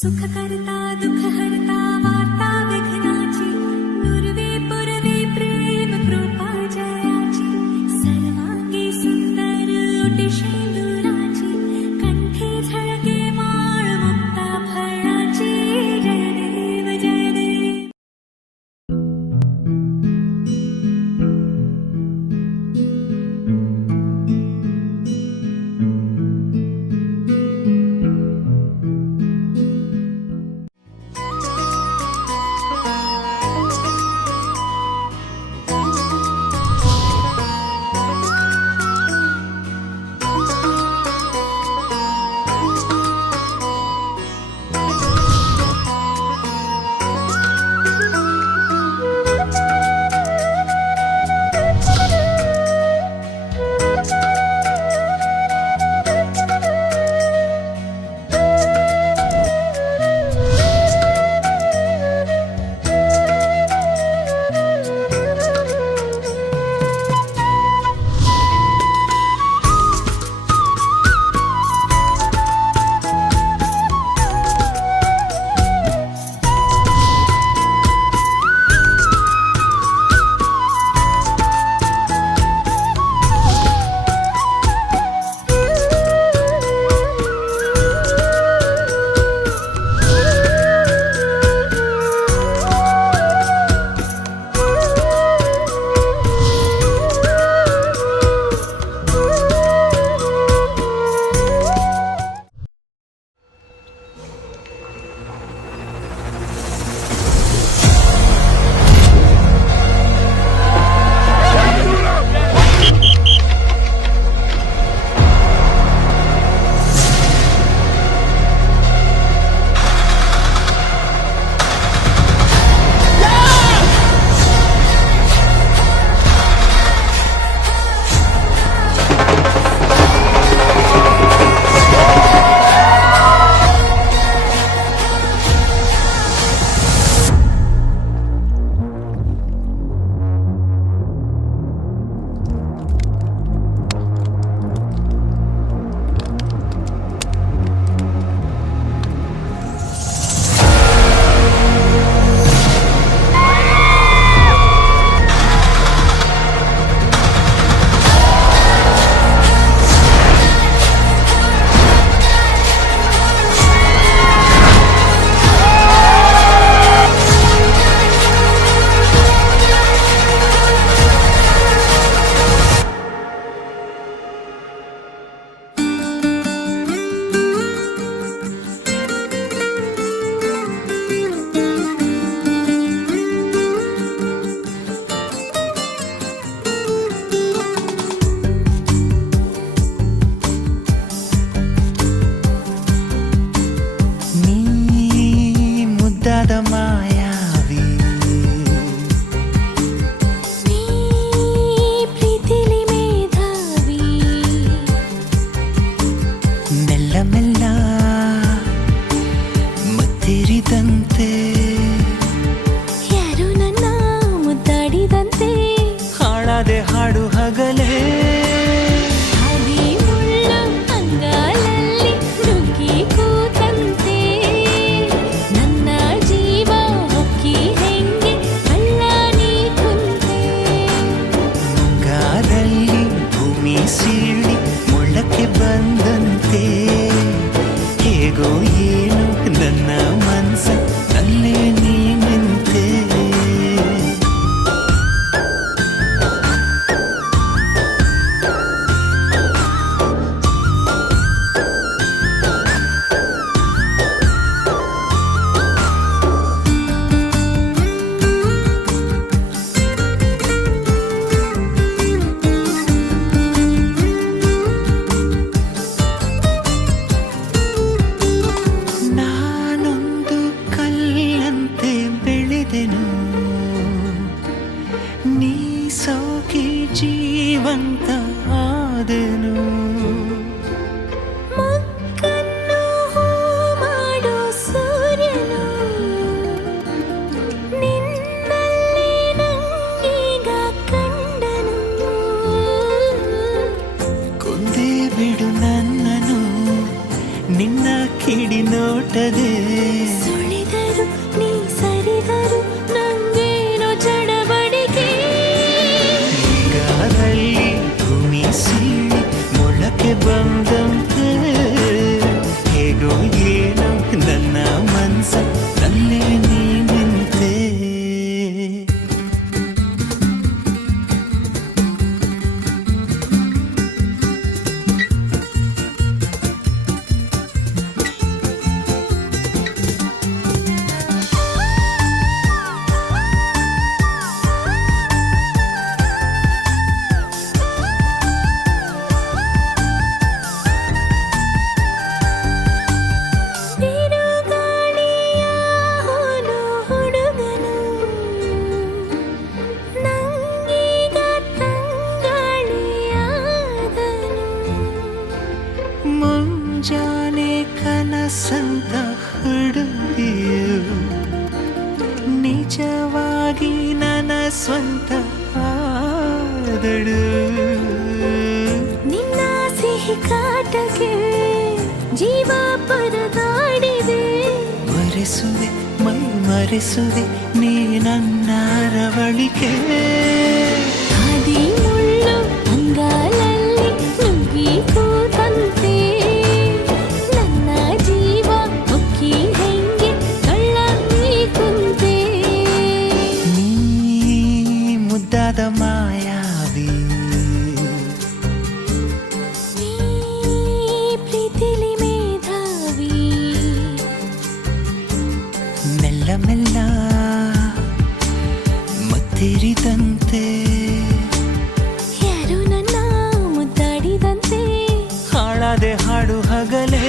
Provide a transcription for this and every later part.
सुख करता दुख हरता वार्ता विघ्नाची नुरवे पुरवे प्रेम कृपा जयाची सर्वांगी सुंदर उटिशे दुराची कंठे झळके माळ मुक्ता फळाची जय देव जय देव. ಮಾಯಾವಿ ನೀ ಪ್ರೀತಿಲಿ ಮೇಧಾವಿ ಮೆಲ್ಲ ಮೆಲ್ಲ ಮುತ್ತಿರಿದಂತೆ ಯಾರು ನನ್ನ ಮುದ್ದಾಡಿದಂತೆ ಹಾಡದೆ ಹಾಡು ಹಗಲೇ ಸೀಳಿ ಮುಳ್ಳಕ್ಕೆ ಬಂದಂತೆ ಹೇಗೋ ಏನು ನನ್ನ ಮನಸ್ಸ ಅಲ್ಲೇ ನೀನಂತೆ ನೀ ಸೌಖಿ ಜೀವಂತ ಆದೆನು ಮಕ್ಕನ್ನು ಮಾಡೋ ಸೂರ್ಯನು ನಿನ್ನಲ್ಲಿ ನಂಗೀಗ ಕಂಡನು ಕೊಂದೇ ಬಿಡು ನನ್ನನು ನಿನ್ನ ಕಿಡಿ ನೋಟದೆ ಸ್ವಂತ ಆದಳು. ನಿನ್ನ ಸಿಹಿ ಕಾಟಕ್ಕೆ ಜೀವ ಪರದಾಡಿದೆ. ಮರೆಸುವೆ ಮೈ ಮರೆಸುವೆ ನೀ ನನ್ನ ರವಳಿಕೆ. ಹಾದಿ ಮುಳ್ಳು ಅಂಗಾಲಲ್ಲಿ ನುಗ್ಗಿ ಕೂತಂತೆ ನನ್ನ ಜೀವ ಹೊಕ್ಕಿ ಹೆಂಗೆ ಕಳ್ಳಂಗಿ ಕುಂತೆ. ನೀ ಮುದ್ದಾದ ಮಾಯಾವಿ, ನೀ ಪ್ರೀತಿಲಿ ಮೇಧಾವಿ. ಮೆಲ್ಲ ಮೆಲ್ಲ ಮತ್ತಿರಿದಂತೆ ಯಾರು ನನ್ನ ಮುದ್ದಾಡಿದಂತೆ. ಹಾಳಾದೆ ಹಾಡು ಹಗಲೇ.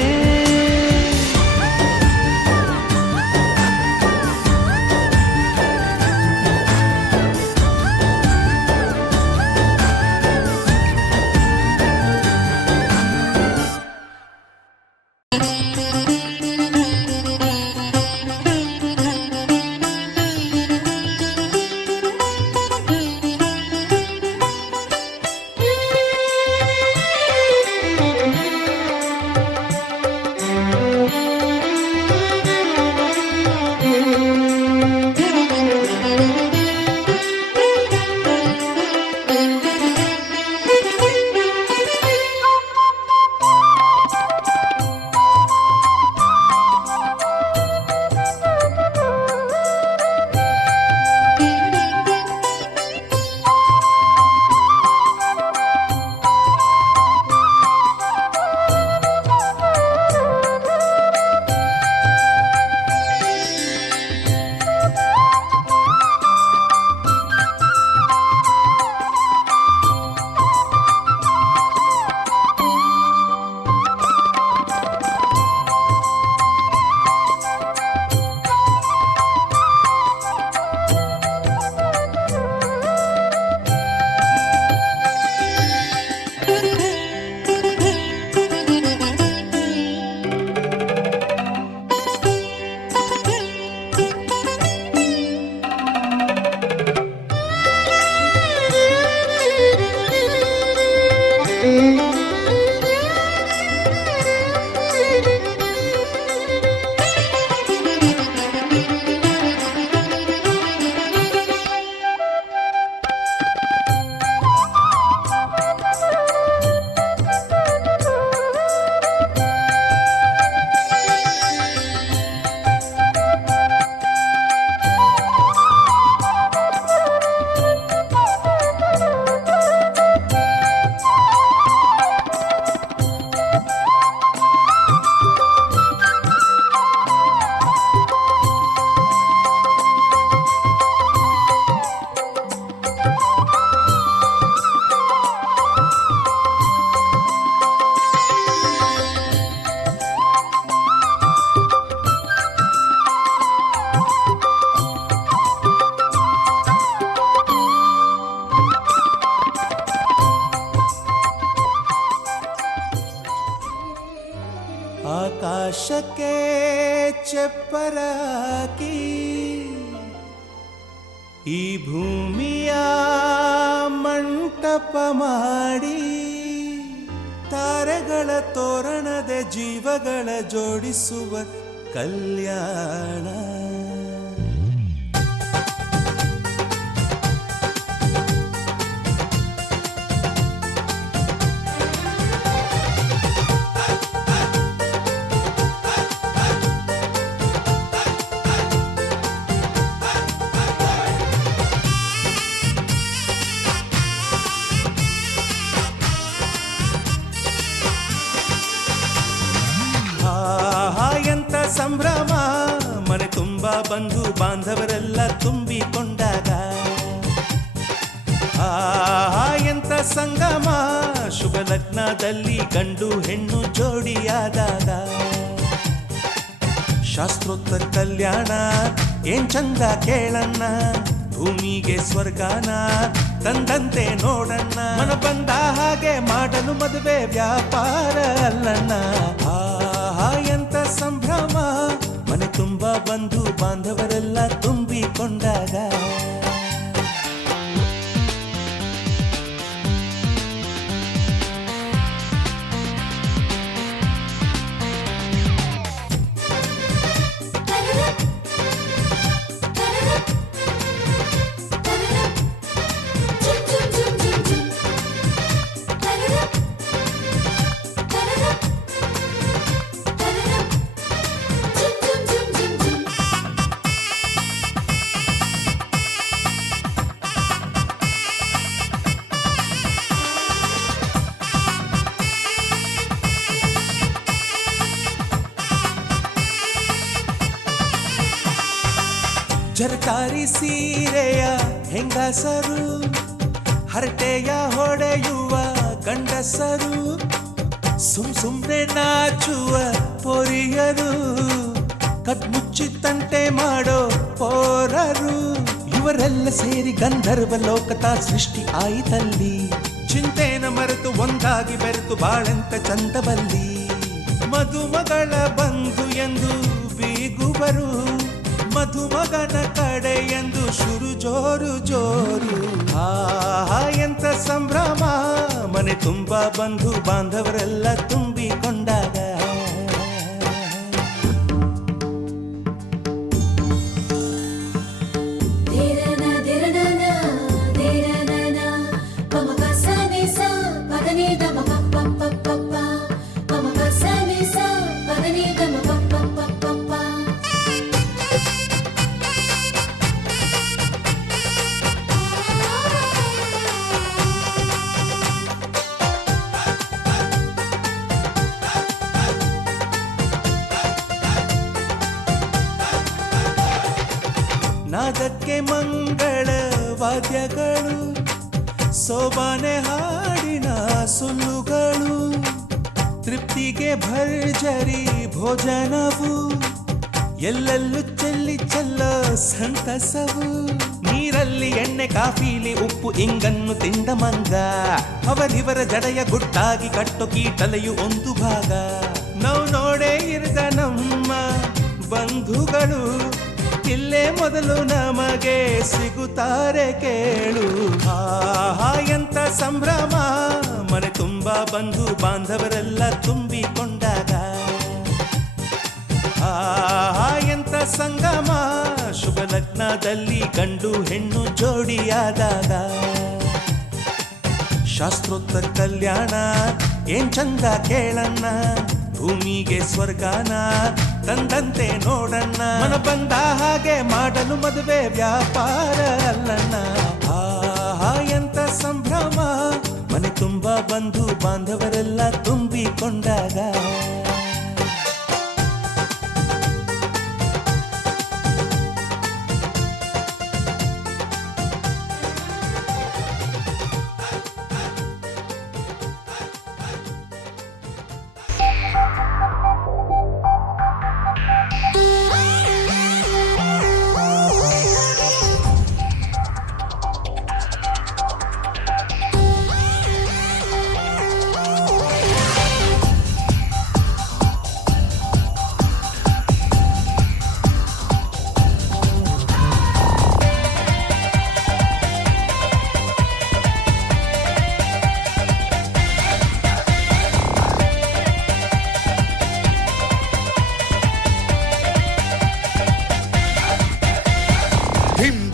ಆಕಾಶಕ್ಕೆ ಚಪ್ಪರಾಕಿ ಈ ಭೂಮಿಯ ಮಂಟಪ ಮಾಡಿ ತಾರೆಗಳ ತೋರಣದ ಜೀವಗಳ ಜೋಡಿಸುವ ಕಲ್ಯಾಣ. ಎಂತ ಸಂಭ್ರಮ ಮನೆ ತುಂಬ ಬಂಧು ಬಾಂಧವರೆಲ್ಲ ತುಂಬಿಕೊಂಡಾಗ. ಎಂತ ಸಂಗಮ ಶುಭ ಲಗ್ನದಲ್ಲಿ ಗಂಡು ಹೆಣ್ಣು ಜೋಡಿಯಾದಾಗ. ಶಾಸ್ತ್ರೋತ್ತರ ಕಲ್ಯಾಣ ಏನ್ ಚಂದ ಕೇಳಣ್ಣ, ಭೂಮಿಗೆ ಸ್ವರ್ಗಾನ ತಂದಂತೆ ನೋಡಣ್ಣ. ಮನ ಬಂದ ಹಾಗೆ ಮಾಡಲು ಮದುವೆ ವ್ಯಾಪಾರ ಅಲ್ಲಣ್ಣ. ಎಂತ ಸಂಭ್ರಮ ಮನೆ ತುಂಬ ಬಂಧು ಬಾಂಧವರೆಲ್ಲ ತುಂಬಿಕೊಂಡಾಗ. ಚೌಕಾರಿ ಸೀರೆಯ ಹೆಂಗಸರು, ಹರಟೆಯ ಹೊಡೆಯುವ ಗಂಡಸರು, ಸುಮ್ನೆ ನಾಚುವ ಪೊರಿಯರು, ಕದ್ಮುಚ್ಚಿ ತಂಟೆ ಮಾಡೋ ಪೋರರು, ಇವರೆಲ್ಲ ಸೇರಿ ಗಂಧರ್ವ ಲೋಕದ ಸೃಷ್ಟಿ ಆಯಿತಲ್ಲಿ. ಚಿಂತೆನ ಮರೆತು ಒಂದಾಗಿ ಬೆರೆತು ಬಾಳೆಂತ ಚಂದವಲ್ಲಿ. ಮದುಮಗಳ ಬಂಧು ಎಂದು ಬೀಗುವರು, ಮಧುಮಗನ ಕಡೆ ಎಂದು ಶುರು ಜೋರು ಜೋರು. ಎಂತ ಸಂಭ್ರಮ, ಮನೆ ತುಂಬ ಬಂಧು ಬಾಂಧವರೆಲ್ಲ ತುಂಬಿಕೊಂಡಾಗ. ನಾದಕ್ಕೆ ಮಂಗಳ ವಾದ್ಯಗಳು, ಸೋಬಾನೆ ಹಾಡಿನ ಸುಳ್ಳುಗಳು, ತೃಪ್ತಿಗೆ ಭರ್ಜರಿ ಭೋಜನವು, ಎಲ್ಲೆಲ್ಲೂ ಚೆಲ್ಲಿ ಚೆಲ್ಲೋ ಸಂತಸವು. ನೀರಲ್ಲಿ ಎಣ್ಣೆ ಕಾಫಿಲಿ ಉಪ್ಪು ಇಂಗನ್ನು ತಿಂದ ಮಂಗ, ಅವರಿವರ ಜಡೆಯ ಗುಟ್ಟಾಗಿ ಕಟ್ಟು ಕೀಟಲೆಯು ಒಂದು ಭಾಗ. ನಾವು ನೋಡೇ ಇರದ ನಮ್ಮ ಬಂಧುಗಳು ಇಲ್ಲೇ ಮೊದಲು ನಮಗೆ ಸಿಗುತ್ತಾರೆ ಕೇಳು. ಎಂತ ಸಂಭ್ರಮ, ಮನೆ ತುಂಬ ಬಂಧು ಬಾಂಧವರೆಲ್ಲ ತುಂಬಿಕೊಂಡಾಗ. ಎಂತ ಸಂಗಮ, ಶುಭ ಲಗ್ನದಲ್ಲಿ ಗಂಡು ಹೆಣ್ಣು ಜೋಡಿಯಾದಾಗ. ಶಾಸ್ತ್ರೋತ್ತರ ಕಲ್ಯಾಣ ಏನ್ ಚಂದ ಕೇಳಣ್ಣ, ಭೂಮಿಗೆ ಸ್ವರ್ಗಾನ ತಂದಂತೆ ನೋಡಣ್ಣ. ಮನ ಬಂದ ಹಾಗೆ ಮಾಡಲು ಮದುವೆ ವ್ಯಾಪಾರ ಅಲ್ಲಣ್ಣ. ಎಂತ ಸಂಭ್ರಮ, ಮನೆ ತುಂಬ ಬಂಧು ಬಾಂಧವರೆಲ್ಲ ತುಂಬಿಕೊಂಡಾಗ.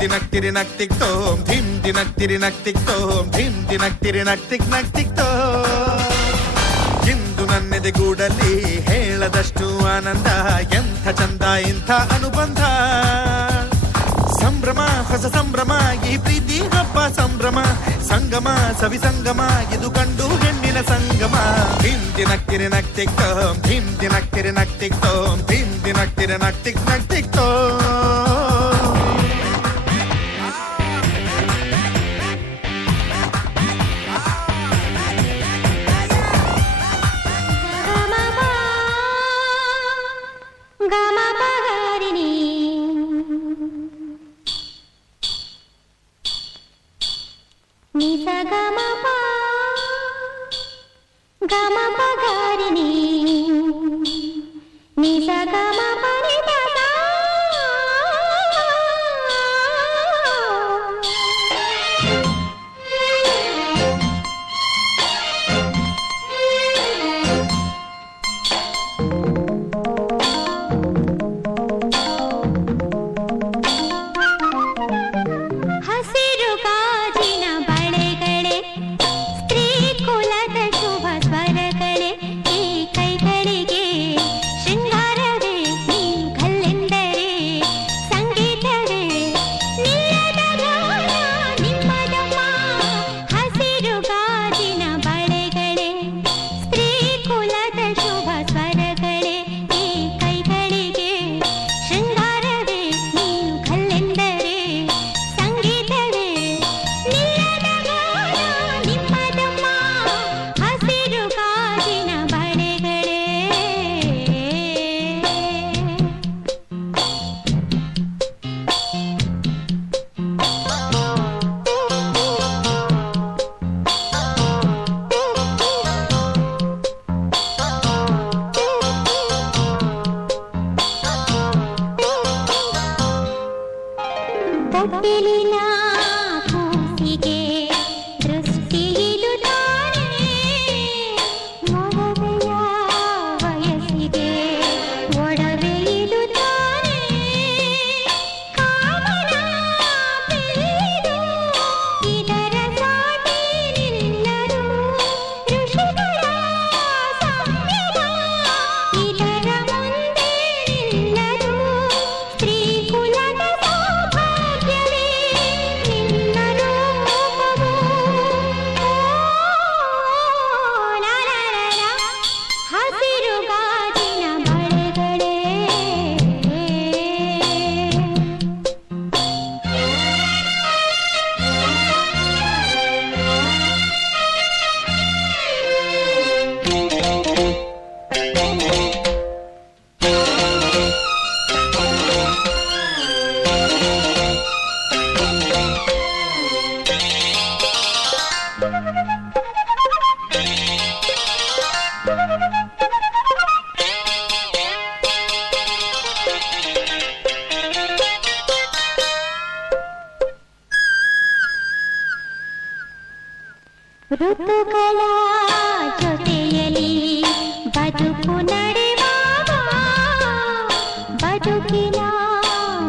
ದಿನಕ್ತಿರಿ ನಕ್ತಿಕ್ತೋ ಧಿಮ್ ದಿನಕ್ತಿರಿ ನಕ್ತಿಕ್ತೋ ಧಿಮ್ ದಿನಕ್ತಿರಿ ನಕ್ತಿಕ್ತೋ. ಇಂದು ನನ್ನೆದೆಗೂಡಲ್ಲಿ ಹೇಳದಷ್ಟು ಆನಂದ, ಎಂಥ ಚಂದ ಇಂಥ ಅನುಬಂಧ. ಸಂಭ್ರಮ ಹೊಸ ಸಂಭ್ರಮ, ಈ ಪ್ರೀತಿ ಹಬ್ಬ ಸಂಭ್ರಮ, ಸಂಗಮ ಸವಿ ಸಂಗಮ, ಇದು ಗಂಡು ಹೆಣ್ಣಿನ ಸಂಗಮ. ಧಿಮ್ ದಿನಕ್ತಿರಿ ನಕ್ತಿಕ್ತೋ ಧಿಮ್ ದಿನಕ್ತಿರಿ ನಕ್ತಿಕ್ತೋ ಧಿಮ್ ದಿನಕ್ತಿರಿ ನಕ್ತಿಕ್ತೋ. ಶೃಂಗಾರವೇ ನೀ ಋತುಗಳ ಜೊತೆಯಲಿ ಬದುಕು ನಡೆವಾಗ ಬದುಕಿನ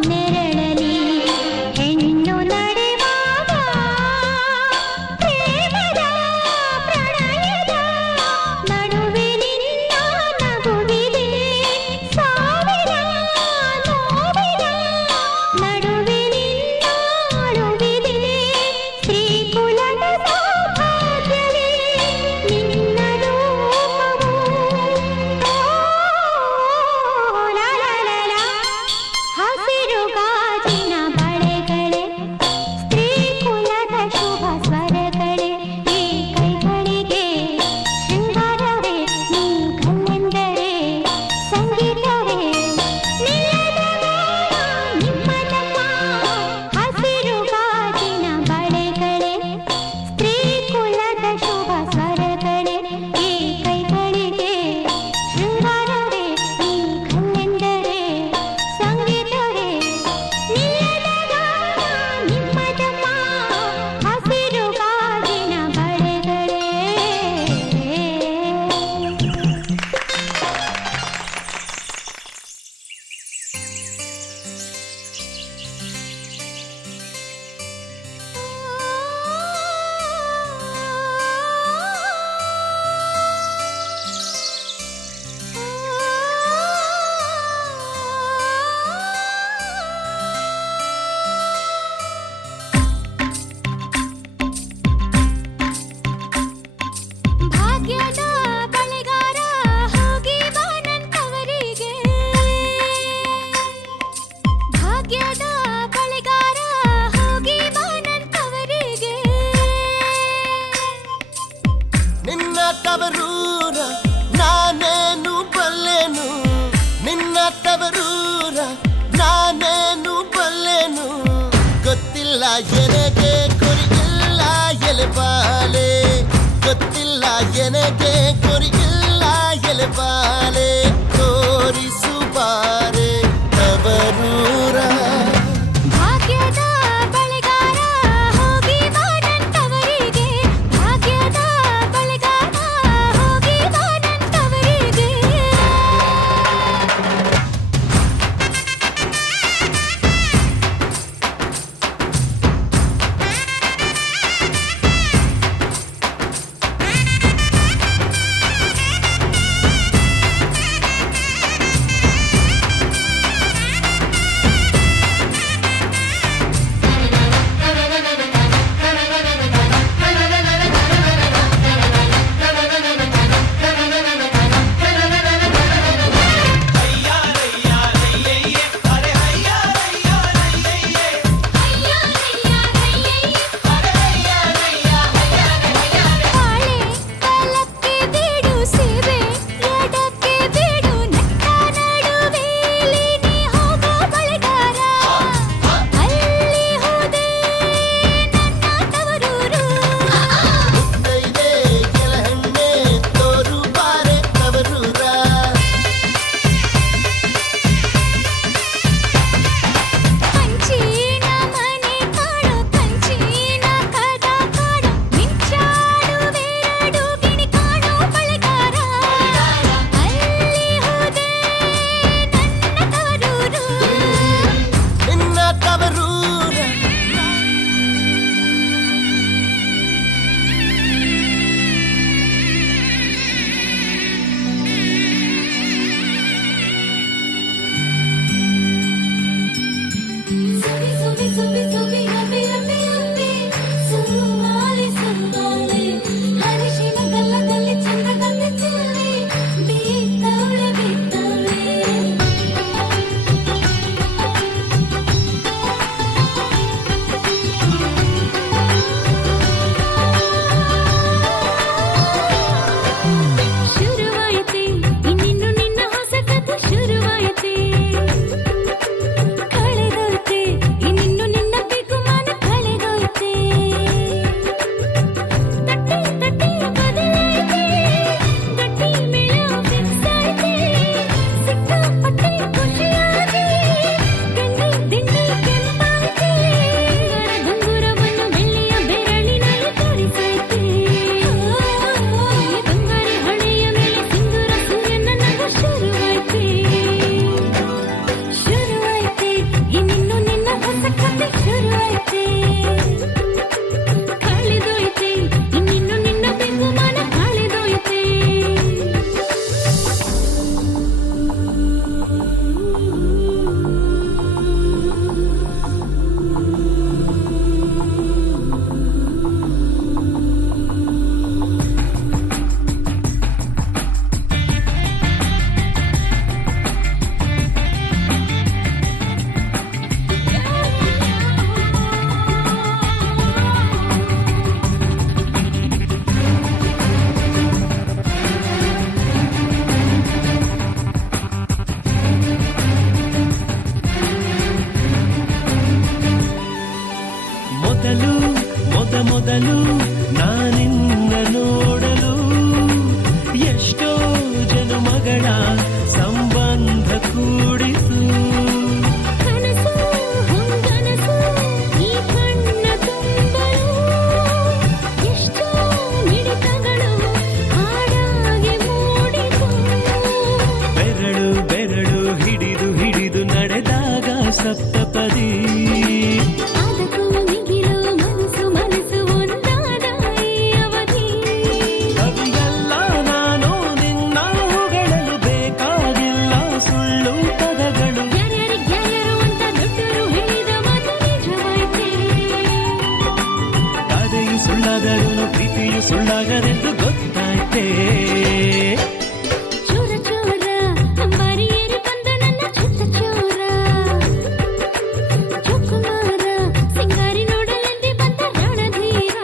ನೆರಳಲಿ ಹೆಣ್ಣು ನಡೆವಾಗ ಪ್ರೇಮದ ಪ್ರಣಯದ ನಡುವೆ ನಿನ್ನ ನಗುವಿದೆ ಸಾವಿರ ನೋವಿನ ನಡುವೆ ನಿನ್ನ ಅಳುವಿದೆ ಶ್ರೀಕುಲದ ಸೌಭಾಗ್ಯವೇ ನಿನ್ನ ರೂಪವು ಲಾ ಲಾ ಲಾ ಲಾ. ಹಸಿರು ಗಾಜಿನ ಬಳೆಗಳೇ ಸ್ತ್ರೀಕುಲದ ಶುಭ ಸ್ವರಗಳೇ ಈ ಕೈಗಳಿಗೆ ಶೃಂಗಾರವೇ ನೀ ಕಣ್ಣೆಂದರೆ ಸಂಗೀತವೇ ನಿಲ್ಲದ ಗಾನ ನಿಮ್ಮದಮ್ಮ. ಹಸಿರು ಗಾಜಿನ ಬಳೆಗಳೇ ಸ್ತ್ರೀಕುಲದ ಶುಭ ಸ್ವರಗಳೇ ಈ ಕೈಗಳಿಗೆ ಶೃಂಗಾರವೇ ನೀ ಕಣ್ಣೆಂದರೆ ಸಂಗೀತವೇ ನಿಲ್ಲದ ಗಾನ ನಿಮ್ಮದಮ್ಮ. ಹಸಿರು ಗಾಜಿನ ಬಳೆಗಳೇ. ಭಾಗ್ಯದ ಬಳೆಗಾರ ಹೋಗಿ ಬಾನಂತವರಿಗೆ ಭಾಗ್ಯದ ಬಳೆಗಾರ ಹೋಗಿ ಬಾನಂತವರಿಗೆ ನಿನ್ನ ತವರೂರ ನಾನೇನು ಬಲ್ಲೆನು ನಿನ್ನ ತವರೂರ ನಾನೇನು ಬಲ್ಲೆನು ಗೊತ್ತಿಲ್ಲ ಎನಗೆ ಕೊರಿಗಿಲ್ಲ ಎಲೆಬಾಲೆ ಗೊತ್ತಿಲ್ಲ ಎನಗೆ ಕೊರಿಗಿಲ್ಲ ಎಲೆಬಾಲೆ ತೋರಿಸುಬಾರೆ ತವರೂರ ಭಾಗ್ಯದ ಬಳೆಗಾರ ಹೋಗಿ ಬಾನಂತವರಿಗೆ ಭಾಗ್ಯದ ಬಳೆಗಾರ ಮೊದಲು ನಾನಿನ್ನ ನೋಡಲು ಎಷ್ಟೋ ಜನುಮಗಳ ಸಂಬಂಧ ಕೂಡಿತು. ಕನಸು ಹೊಂಗನಸು ಈ ಕಣ್ಣ ತುಂಬಲು ಎಷ್ಟೋ ಮಿಡಿತಗಳು ಹಾಡಾಗಿ ಮೂಡಿತು. ಬೆರಳು ಬೆರಳು ಹಿಡಿದು ಹಿಡಿದು ನಡೆದಾಗ ಸಪ್ತಪದಿ. ಅದಕ್ಕೂ ಮಿಗಿಲು ಮನಸ್ಸು ಮನಸ್ಸು ಒಂದಾದ ಈ ಅವಧಿ. ಕವಿಯಲ್ಲ ನಾನು ನಿನ್ನ ಹೊಗಳಲು ಬೇಕಾಗಿಲ್ಲ ಸುಳ್ಳು ಪದಗಳು. ಯಾರ್ಯಾರು ಅಂತ ದೊಡ್ಡರು ಹೇಳಿದ ಮಾತು ನಿಜವಾಯ್ತೆ. ಕಥೆಯು ಸುಳ್ಳಾದರೂ ಪ್ರೀತಿಯು ಸುಳ್ಳಾಗದೆಂದು ಗೊತ್ತಾಯ್ತೇ. ಚೋರ ಚೋರ ಅಂಬಾರಿಯೇರಿ ಬಂದ ನನ್ನ ಚುಟ್ಟ ಚೋರ. ಜೋಕುಮಾರ ಸಿಂಗಾರಿ ನೋಡಲೆಂದೇ ಬಂದ ರಣಧೀರ.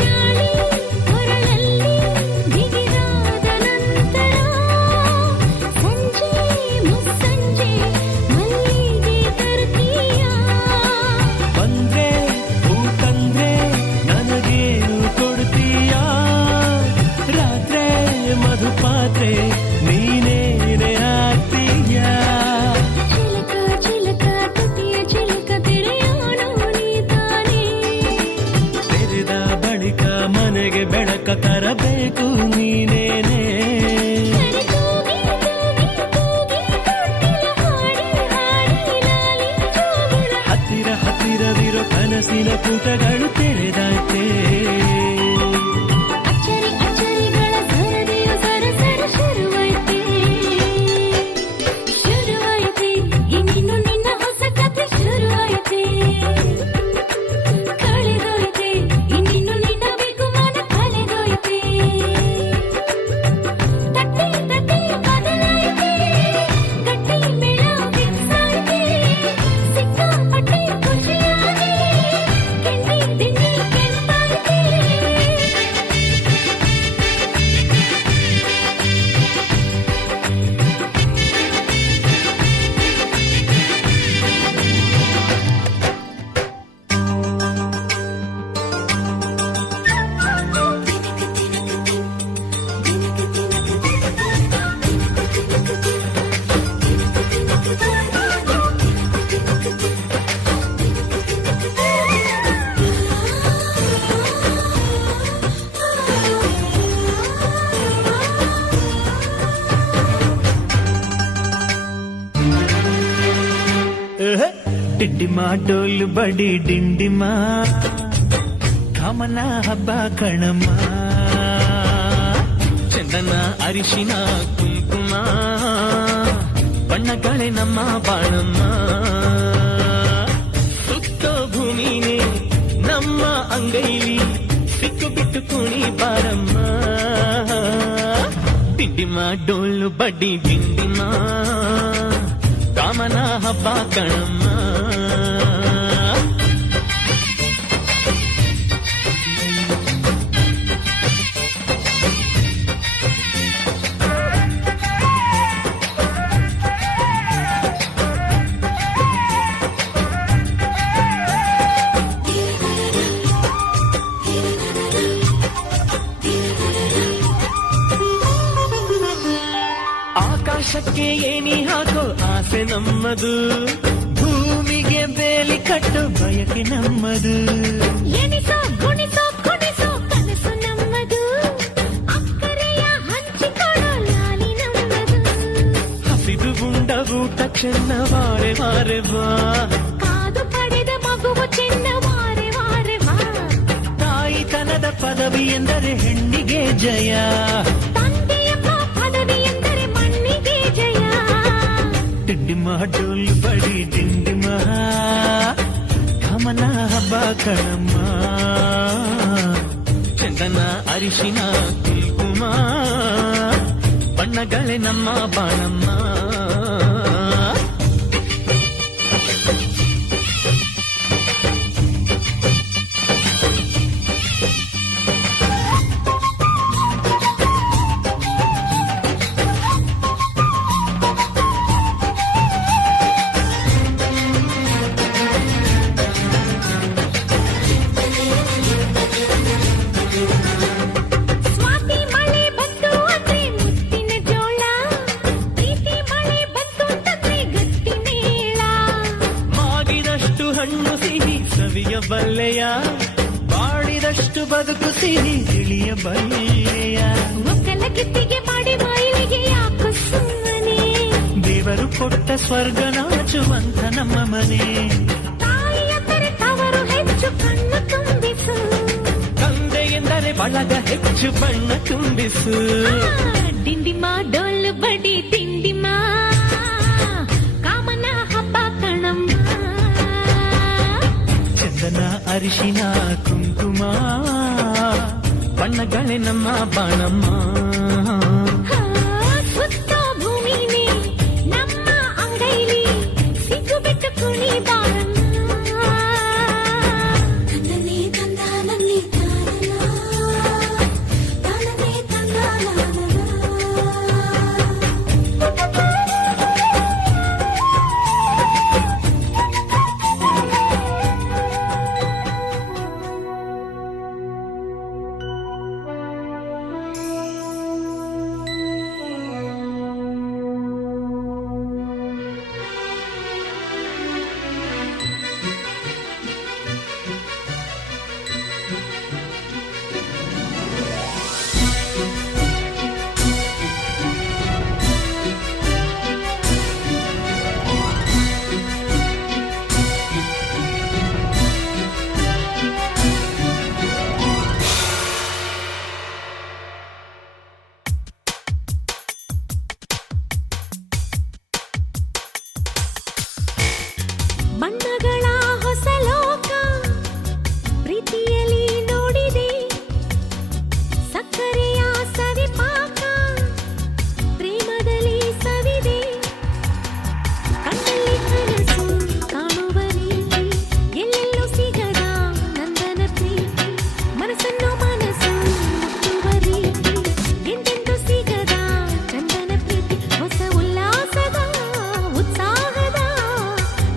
ನಾಳೆ ಹೊರಳಲ್ಲಿ ಬಿಗಿದಾದ ನಂತರ ಸಂಜೆ ಮುಸ್ಸಂಜೆ ಮಲ್ಲಿಗೆ ತರ್ತೀಯ. ಬಂದ್ರೆ ಹೂ ತಂದ್ರೆ ನನಗೇನು ಕೊಡ್ತೀಯ. ರಾತ್ರೆ ಮಧುಪಾತ್ರೆ ನೀನೇನೆ ಹಾಕ್ತೀಯ. ಚಿಲಕ ಚಿಲಕ ತುಟಿಯ ಚಿಲಕ ತೆರೆಯೋಣ ನೀ ತಾನೇ. ತೆರೆದ ಬಳಿಕ ಮನೆಗೆ ಬೆಳಕ ತರಬೇಕು ನೀನೇನೆ. ಕರೆ ತೂಗಿ ತೂಗಿ ತೂಗಿ ತೊಟ್ಟಿಲ ಹಾಡಿ ಹಾಡಿ ಲಾಲಿ ಜೋಗುಳ. ಹತ್ತಿರ ಹತ್ತಿರವಿರೋ ಕನಸಿನ ಪುಟಗಳು ತೆರೆದಾಯ್ತೆ. ಅಚ್ಚರಿ ಅಚ್ಚರಿಗಳ ಸರದಿಯು ಸರಸರ ಶುರುವಾಯ್ತೆ. ಶುರುವಾಯ್ತೆ ಇನ್ನಿನ್ನು ನಿನ್ನ ಹೊಸ ಕಥೆ ಶುರುವಾಯ್ತೆ. ಕಳೆದೋಯ್ತೆ ಇನ್ನಿನ್ನು ನಿನ್ನ ಬಿಗುಮಾನ ಕಳೆದೋಯ್ತೆ. ತಟ್ಟೆ ತಟ್ಟೆ ಬದಲಾಯ್ತೆ ಗಟ್ಟಿ ಮೇಳ ಫಿಕ್ಸ್ ಆಯ್ತೆ. ಸಿಕ್ಕಾಪಟ್ಟೆ ಖುಷಿಯಾಗಿ ಕೆಂಡಿ ದಿಂಡಿ ಕೆಂಪಾಯ್ತೆ. ಡಿಂಡಿಮ ಡೋಲು ಬಡಿ ಡಿಂಡಿಮ ಕಾಮನ ಹಬ್ಬ ಕಣಮ್ಮ. ಚಂದನ ಅರಿಶಿನ ಕುಂಕುಮ ಬಣ್ಣಗಳೇ ನಮ್ಮ ಬಾಣಮ್ಮ. ಸುತ್ತೋ ಭೂಮಿನೇ ನಮ್ಮ ಅಂಗೈಲಿ ಸಿಕ್ಕು ಬಿಟ್ಟು ಕುಣಿ ಬಾರಮ್ಮ. ಡಿಂಡಿಮ ಡೋಲು ಬಡ್ಡಿ ಡಿಂಡಿಮ ಕಾಮನ ಹಬ್ಬ ಕಣಮ್ಮ. ಆಕಾಶಕ್ಕೆ ಏನಿ ಹಾಕೋ ಆಸೆ ನಮ್ಮದು. ಭೂಮಿಗೆ ಬೇಲಿ ಕಟ್ಟೋ ಬಯಕೆ ನಮ್ಮದು. ಎಣಿಸೋ ಗುಣಿಸೋ ಕುಣಿಸೋ ಕನಸು ನಮ್ಮದು. ಅಕ್ಕರೆಯ ಹಂಚಿಕೊಳ್ಳೋ ಲಾಲಿ ನಮ್ಮದು. ಹಸಿದು ಗುಂಡ ಊಟ ಚೆನ್ನ ವಾರೆ ವಾರೆ ಬಾ. ಕಾದು ಪಡೆದ ಮಗುವು ಚೆನ್ನ ವಾರೆ ವಾರೆ ವಾ. ತಾಯಿತನದ ಪದವಿ ಎಂದರೆ ಹೆಣ್ಣಿಗೆ ಜಯ. ತಂದೆಯಪ್ಪ ಪದವಿ ಎಂದರೆ ಮಣ್ಣಿಗೆ ಜಯ. ಡಿಂಡಿಮ ಡೋಲು ಬಡಿ ಡಿಂಡಿಮ ಕಾಮನ ಹಬ್ಬ ಕಣಮ್ಮ. ಅರಿಶಿನ ಕುಂಕುಮ ಬಣ್ಣಗಳೇ ನಮ್ಮ ಬಾಣಮ್ಮ. ಸ್ವಾತಿ ಮಳೆ ಬಂತು ಅಂದ್ರೆ ಮುತ್ತಿನ ಜೋಳ, ಪ್ರೀತಿ ಮಳೆ ಬಂತು ಅಂತಂದ್ರೆ ಗಟ್ಟಿ ಮೇಳ. ಮಾಗಿದಷ್ಟು ಹಣ್ಣು ಸಿಹಿ ಸವಿಯಬಲ್ಲೆಯ, ಬಾಡಿದಷ್ಟು ಬದುಕು ಸಿಹಿ ತಿಳಿಯಬಲ್ಲೆಯ. ಒಕ್ಕಲ ಕಿತ್ತಿಗೆ ಮಾಡಿ ಮೈಲಿಗೆ ಯಾಕೋ ಸುಮ್ಮನೆ, ದೇವರು ಕೊಟ್ಟ ಸ್ವರ್ಗ ನಾಚುವಂತ ನಮ್ಮ ಮನೆ. ತಾಯಿ ಅಂದರೆ ತವರು ಹೆಚ್ಚು ಕಣ್ಣು ತುಂಬಿಸು, ತಂದೆ ಎಂದರೆ ಬಳಗ ಹೆಚ್ಚು ಬಣ್ಣ ತುಂಬಿಸು. ದಿಂಡಿಮ ಡೊಳ್ಳು ಬಡಿ ದಿಂಡಿಮ ಕಾಮನ ಹಬ್ಬ ಕಣಮ್ಮ. ಚಂದನ ಅರಿಶಿನ ಕುಂಕುಮ ಬಣ್ಣಗಳೇ ನಮ್ಮ ಬಾಣಮ್ಮ. ಸುತ್ತ ಭೂಮಿನೇ ನಮ್ಮ ಅಂಗೈಲಿ ಸಿಗ್ಗು ಬಿಟ್ಟು ಕುಣಿ ಬಾರಮ್ಮ. ತಂದನೆ ತಂದಾನನ್ನೇ ತಾನನ, ತಾನನೆ ತಂದಾನನ. ಬಣ್ಣಗಳ ಹೊಸ ಲೋಕ ಪ್ರೀತಿಯಲ್ಲಿ ನೋಡಿದೆ, ಸಕ್ಕರೆಯ ಸವಿಪಾಕ ಪ್ರೇಮದಲ್ಲಿ ಸವಿದೆ. ಕಣ್ಣಲ್ಲಿ ಕನಸು ಕಾಣುವ ರೀತಿ, ಎಲ್ಲೆಲ್ಲೂ ಸಿಗದ ನಂದನ ಪ್ರೀತಿ. ಮನಸ್ಸನ್ನು ಮನಸ್ಸು ಮುಟ್ಟುವ ರೀತಿ, ಎಂದೆಂದೂ ಸಿಗದ ಚಂದನ ಪ್ರೀತಿ. ಹೊಸ ಉಲ್ಲಾಸದ ಉತ್ಸಾಹದ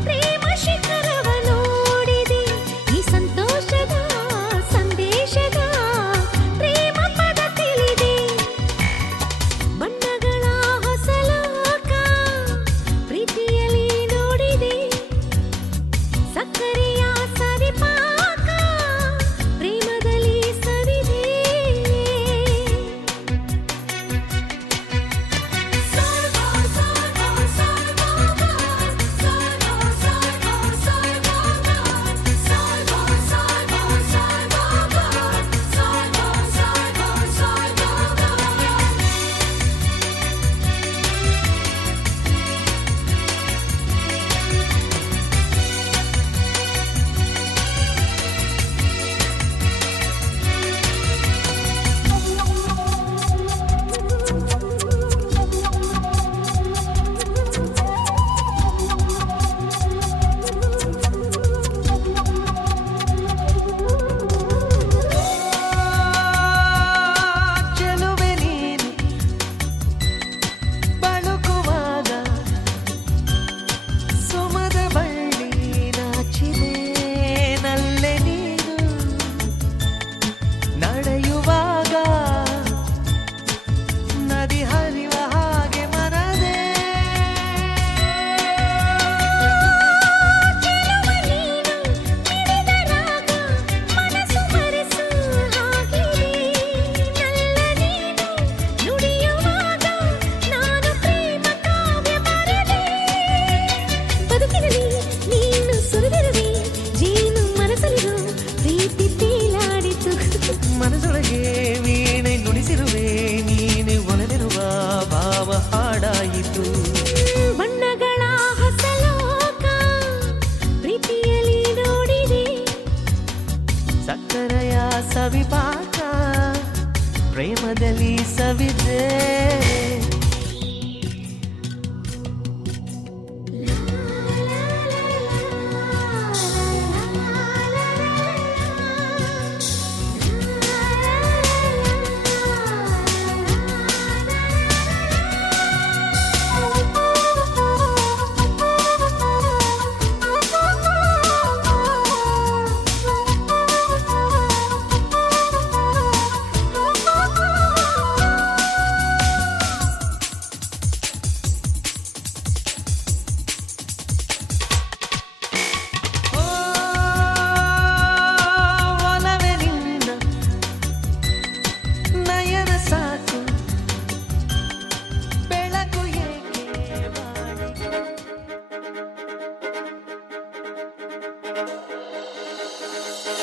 ಪ್ರೇಮ ಶಿಖರವ ನೋಡಿದೆ, ಈ ಸಂತೋಷದ ಸಂದೇಶದ ಪ್ರೇಮ ಪದ ತಿಳಿದೆ. ಬಣ್ಣಗಳ ಹೊಸ ಲೋಕ ಪ್ರೀತಿಯಲ್ಲಿ ನೋಡಿದೆ, ಸಕ್ಕರೆಯ ಸವಿಪಾಕ ಪ್ರೇಮದಲ್ಲಿ ಸವಿದೆ. ಚೆಲುವೆ ನೀನು ಬಳುಕುವಾಗ ಸುಮದ ಬಳ್ಳಿ ನಾಚಿದೆ, ನಲ್ಲೆ ನೀನು ನಡೆಯುವಾಗ ನದಿ ಹರಿವ ಹಾಗೆ ಮನದೆ. ಚೆಲುವ ನೀನು ಮಿಡಿದ ರಾಗ ಮನಸ್ಸು ಮರೆಸು ಹಾಗಿದೆ, ನಲ್ಲ ನೀನು ನುಡಿಯುವಾಗ ನಾನು ಪ್ರೇಮ ಕಾವ್ಯ ಬರೆದೆ. ಬದುಕಿನಲ್ಲಿ ನೀನು ಸುರಿದಿರುವೆ, ಜೇನು ಮನಸ್ಸಲ್ಲಿರೋ ಪ್ರೀತಿ ತೇಲಾಡಿತು. ಮನಸೊಳಗೆ ವೀಣೆ ನುಡಿಸಿರುವೆ, ನೀನೆ ಒಲವಿರುವ ಭಾವ ಹಾಡಾಯಿತು. ಬಣ್ಣಗಳ ಹೊಸ ಲೋಕ ಪ್ರೀತಿಯಲ್ಲಿ ನೋಡಿದೆ, ಸಕ್ಕರೆಯ ಸವಿಪಾಕ ಪ್ರೇಮದಲ್ಲಿ ಸವಿದೆ. ಒಲವೇ ನಿನ್ನ ನಯನ ಸಾಕು ಬೆಳಕು ಏಕೆ ಬಾಳು.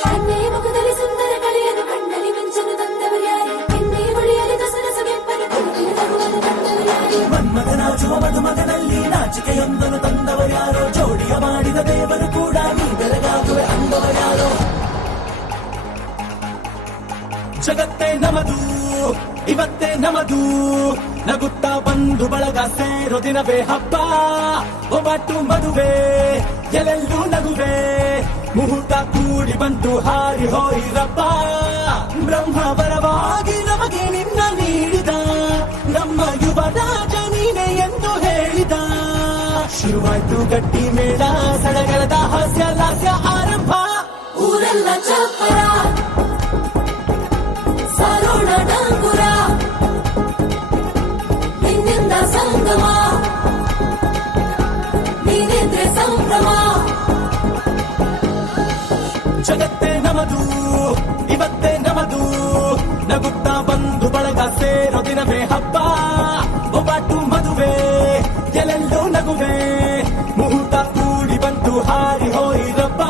ಕಣ್ಣೇ ಮುಖದಲ್ಲಿ ಸುಂದರ ಕಳೆಯನ್ನು ಕಣ್ಣಲ್ಲಿ ಮಿಂಚನು ತಂದವರ್ಯಾರು ಎಣ್ಣೆ ಬಳಿಯಲ್ಲಿ ದಸರ ಸೊಗೆಪ್ಪನು ಕಣ್ಣಿನ ನಗುವನ್ನು ಕಂಡವರ್ಯಾರು ಮನ್ಮಥನಾಚುವ ಮಧುಮಗನಲ್ಲಿ ನಾಚಿಕೆಯೊಂದನ್ನು ತಂದವರ್ಯಾರೋ ಜೋಡಿಯ ಮಾಡಿದ ದೇವರು ಕೂಡ ನೀ ಬೆರಗಾಗುವೆ ಅಂದವರ್ಯಾರೋ. ಜಗತ್ತೇ ನಮದು ಇವತ್ತೇ ನಮದು ನಗುತ್ತಾ ಬಂದು ಬಳಗ ಸೇರೋ ದಿನವೇ ಹಬ್ಬ. ಒಬ್ಬಟ್ಟು ಮದುವೆ ಎಲ್ಲೆಲ್ಲೂ ನಗುವೆ ಮುಹೂರ್ತ ಕೂಡಿ ಬಂತು ಹಾರಿ ಹೋಯಿರಪ್ಪ. ಬ್ರಹ್ಮ ವರವಾಗಿ ನಮಗೆ ನಿನ್ನ ನೀಡಿದ ನಮ್ಮ ಯುವ ರಾಜ ನೀನೆ ಎಂದು ಹೇಳಿದ. ಶುರುವಾಯ್ತು ಗಟ್ಟಿ ಮೇಳ ಸಡಗರದ ಹಾಸ್ಯ ಲಾಸ್ಯ ಆರಂಭ. ಊರೆಲ್ಲ ಚಪ್ಪರ ಸಾರೋಣ ಡಂಗುರ ನಿನ್ನಿಂದ ಸಂಗಮ ನೀನೆಂದ್ರೆ ಸಂಭ್ರಮ. ಜಗತ್ತೇ ನಮದು ಇವತ್ತೇ ನಮದು ನಗುತ್ತಾ ಬಂದು ಬಳಗ ಸೇರೋ ದಿನವೇ ಹಬ್ಬ. ಒಬ್ಬಟ್ಟು ಮದುವೆ ಎಲ್ಲೆಲ್ಲೂ ನಗುವೆ ಮುಹೂರ್ತ ಕೂಡಿ ಬಂತು ಹಾರಿ ಹೋಯಿರಪ್ಪ.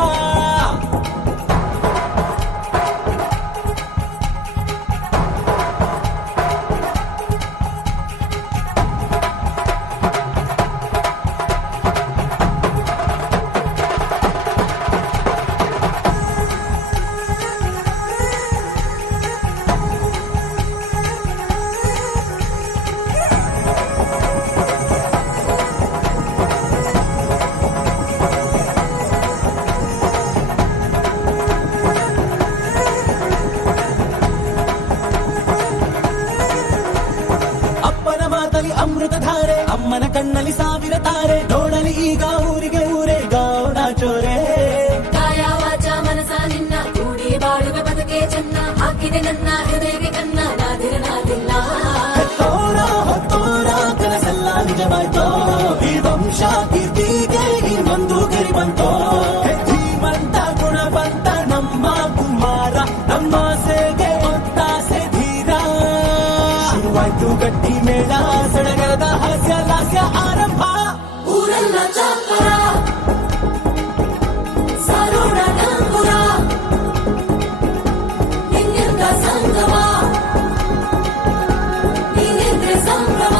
ಅಪ್ಪನ ಮಾತಲಿ ಅಮೃತಧಾರೆ ಅಮ್ಮನ ಕಣ್ಣಲ್ಲಿ ಸಾವಿರ ತಾರೆ ನೋಡಲಿ ಈಗ ಊರಿಗೆ ಊರೇ ಗೌಡ ಚೋರೆ. ಕಾಯ ವಾಚ ಮನಸ ನಿನ್ನ ಕೂಡಿ ಬಾಳುವೆ ಬದುಕೆ ಚೆನ್ನ ಹಾಕಿದೆ ನನ್ನ ಹೃದಯಕ್ಕೆ ಕನ್ನ ನಾದಿರನಾದಿಲ್ಲ. ಹೆತ್ತೋರ ಹೊತ್ತೋರ ಕನಸೆಲ್ಲ ನಿಜವಾಯ್ತೋ ಈ ವಂಶ ಕೀರ್ತಿಗೆ ಇನ್ನೊಂದು ಗೆರಿ ಬಂತೋ. ಧೀಮಂತ ಗುಣವಂತ ನಮ್ಮ ಕುಮಾರ ನಮ್ಮ ಸೇಗೆ ಒತ್ತಾಸೆ ಧೀರ. ಶುರುವಾಯ್ತು ಗಟ್ಟಿ ಮೇಳ ಸಡಗರದ ಹಾಸ್ಯ ಲಾಸ್ಯ ಆರಂಭ. ಊರೆಲ್ಲ ಚಪ್ಪರ ಸಾರೋಣ ಡಂಗುರ ನಿನ್ನಿಂದ ಸಂಗಮ ನೀನೆಂದ್ರೆ ಸಂಭ್ರಮ.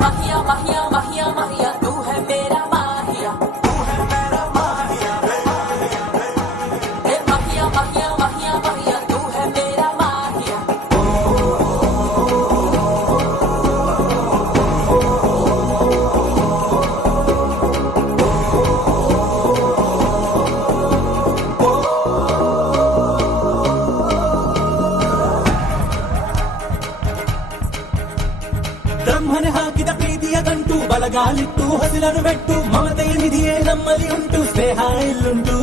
माहिया माहिया माहिया माहिया तू है मेरा माहिया माहिया माहिया माहिया माहिया तू है मेरा माहिया. ಬ್ರಹ್ಮನೆ ಹಾಕಿದ ಪ್ರೀತಿಯ ಗಂಟು ಬಲಗಾಲಿಟ್ಟು ಹಸಿರನು ಬೆಟ್ಟು ಮಮತೆಯ ನಿಧಿಯೇ ನಮ್ಮಲ್ಲಿ ಉಂಟು ಸ್ನೇಹ ಇಲ್ಲುಂಟು.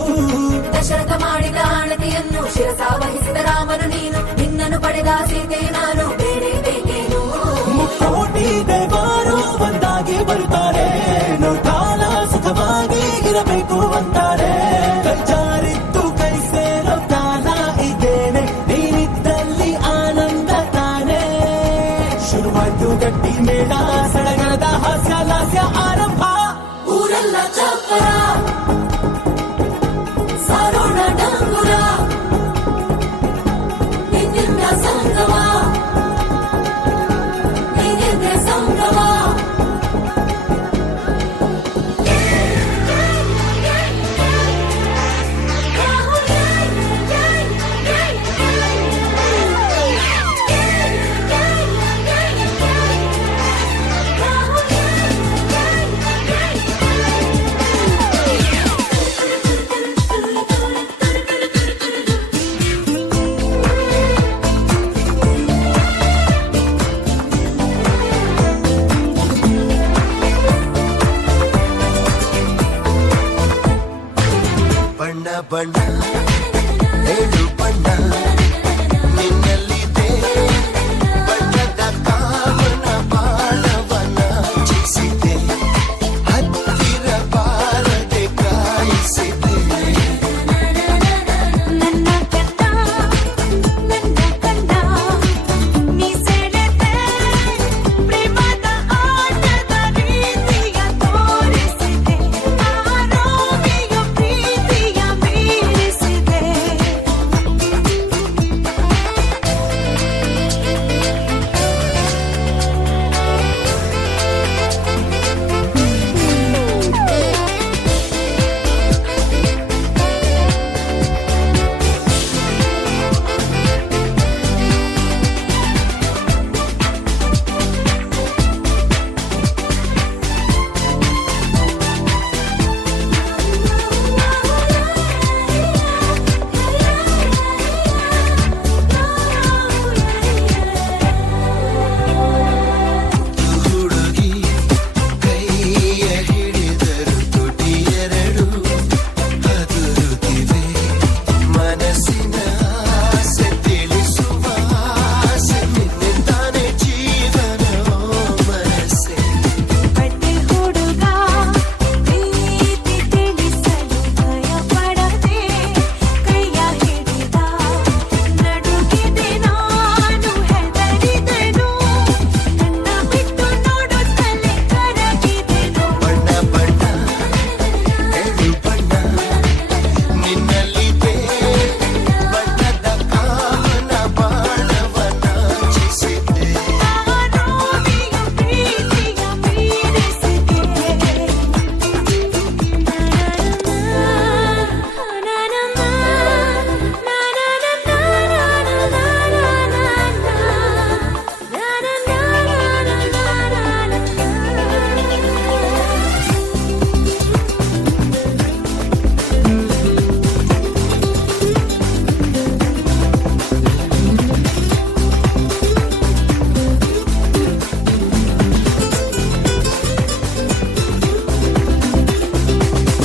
ದಶರಥ ಮಾಡಿದ ಆಣತಿಯನ್ನು ಶಿರಸ ವಹಿಸಿದ ರಾಮನು ನೀನು ನಿನ್ನನ್ನು ಪಡೆದ ಸೀತೆ ನಾನು ಬೇರೆ ಬೇಕೇನು. ಮುಕ್ಕೋಟಿ ದೇವರು ಒಂದಾಗಿ ಬರುತ್ತಾರೆ ಕಾಲ ಸುಖವಾಗಿ ಇರಬೇಕು ಅಂತಾರೆ. ಕೈ ಜಾರಿತ್ತು ಕೈ ಸೇರೋ ಕಾಲ ಇದೇನೆ ನೀನಿದ್ದಲ್ಲಿ ಆನಂದ ತಾನೆ. ಶುರುವಾಯ್ತು ಗಟ್ಟಿ ಮೇಳ ಸಡಗರದ ಹಾಸ್ಯ ಲಾಸ್ಯ ಆರಂಭ. ಊರೆಲ್ಲ ಚಪ್ಪರ ಸಾರೋಣ ಡಂಗುರ ನಿನ್ನಿಂದ ಸಂಗಮ ನೀನೆಂದ್ರೆ ಸಂಭ್ರಮ. ಬಣ್ಣ ಏಳು ಬಣ್ಣ ನಿನ್ನಲ್ಲಿದೆ ಬಣ್ಣದ ಕಾಮನ ಬಾಣವನ ಚಿಸಿದೆ ಹತ್ತಿರ ಬಾರದೆ ಕಾಯಿಸಿದೆ ನನ್ನ ಕಂದ ನೀ ಸೆಳೆದೆ ಪ್ರೇಮದ ಆಟದ ರೀತಿಯ ತೋರಿಸಿದೆ ಆರೋಗ್ಯ ಪ್ರೀತಿಯ ಮೀರಿಸಿದೆ ಹುಡುಗಿ ಕೈಯ ಹಿಡಿದರು ತುಟಿಯೆರಡು ಅದುರುತ್ತಿವೆ ಮನಸ್ಸಿನ ಆಸೆ ತಿಳಿಸುವ ಆಸೆ ನಿನ್ನಿಂದಾನೆ ಜೀವನ ಮನಸ್ಸೆ ಬಟ್ಟೆ ಹುಡುಗ ಪ್ರೀತಿ ತಿಳಿಸಲು ಭಯ ಪಡದೆ ಕೈಯ ಹಿಡಿದ ನಡುಗಿದೆ ನಾನು ಹೆದರಿದೆನು ನನ್ನ ಬಿಟ್ಟು ನೋಡುತ್ತಲೇ ಕರಗಿದೆನು ಬಣ್ಣ ಬಣ್ಣ ಏಳು ಬಣ್ಣ ನಿನ್ನಲ್ಲಿದೆ ಬಣ್ಣದ ಕಾಮನ ಬಾಣವನ ಚಿಸಿದೆ ಆರೋಗ್ಯ ಪ್ರೀತಿಯ ಮೀರಿಸಿದೆ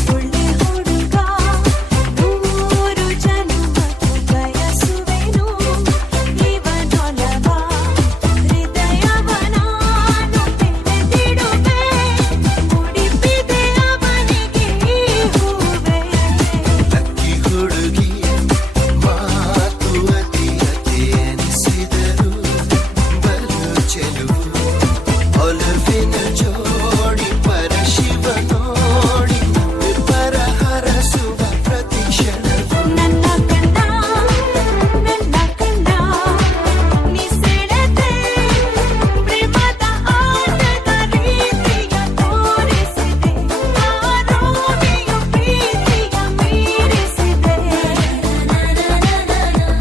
ಒಳ್ಳೆ ಹುಡುಗ ನೂರು ಜನ್ಮಕ್ಕೂ ಬಯಸುವೆನು ಇವನೊಲವ ಹೃದಯವ ನಾನು ತೆರೆದಿಡುವೆ ಮುಡಿಪಿದೆ ಅವನಿಗೆ ಈ ಹೂವೆ ಲಕ್ಕಿ ಹುಡುಗಿ ಮಾತು ಅತಿ ಅತಿ ಎನಿಸಿದರು ಬಲು ಚೆಲುವು ಒಲವಿನ ಜೋಡಿ ಪರಶಿವ ನೋಡಿ ಪರ ಹರಸುವ ಪ್ರತಿ ಕ್ಷಣವು ನನ್ನ ಕಂದ ನೀ ಸೆಳೆದೆ ಪ್ರೇಮದ ಆಟದ ರೀತಿಯ ತೋರಿಸಿದೆ ಆರೋಗ್ಯ ಪ್ರೀತಿಯ ಮೀರಿಸಿದೆ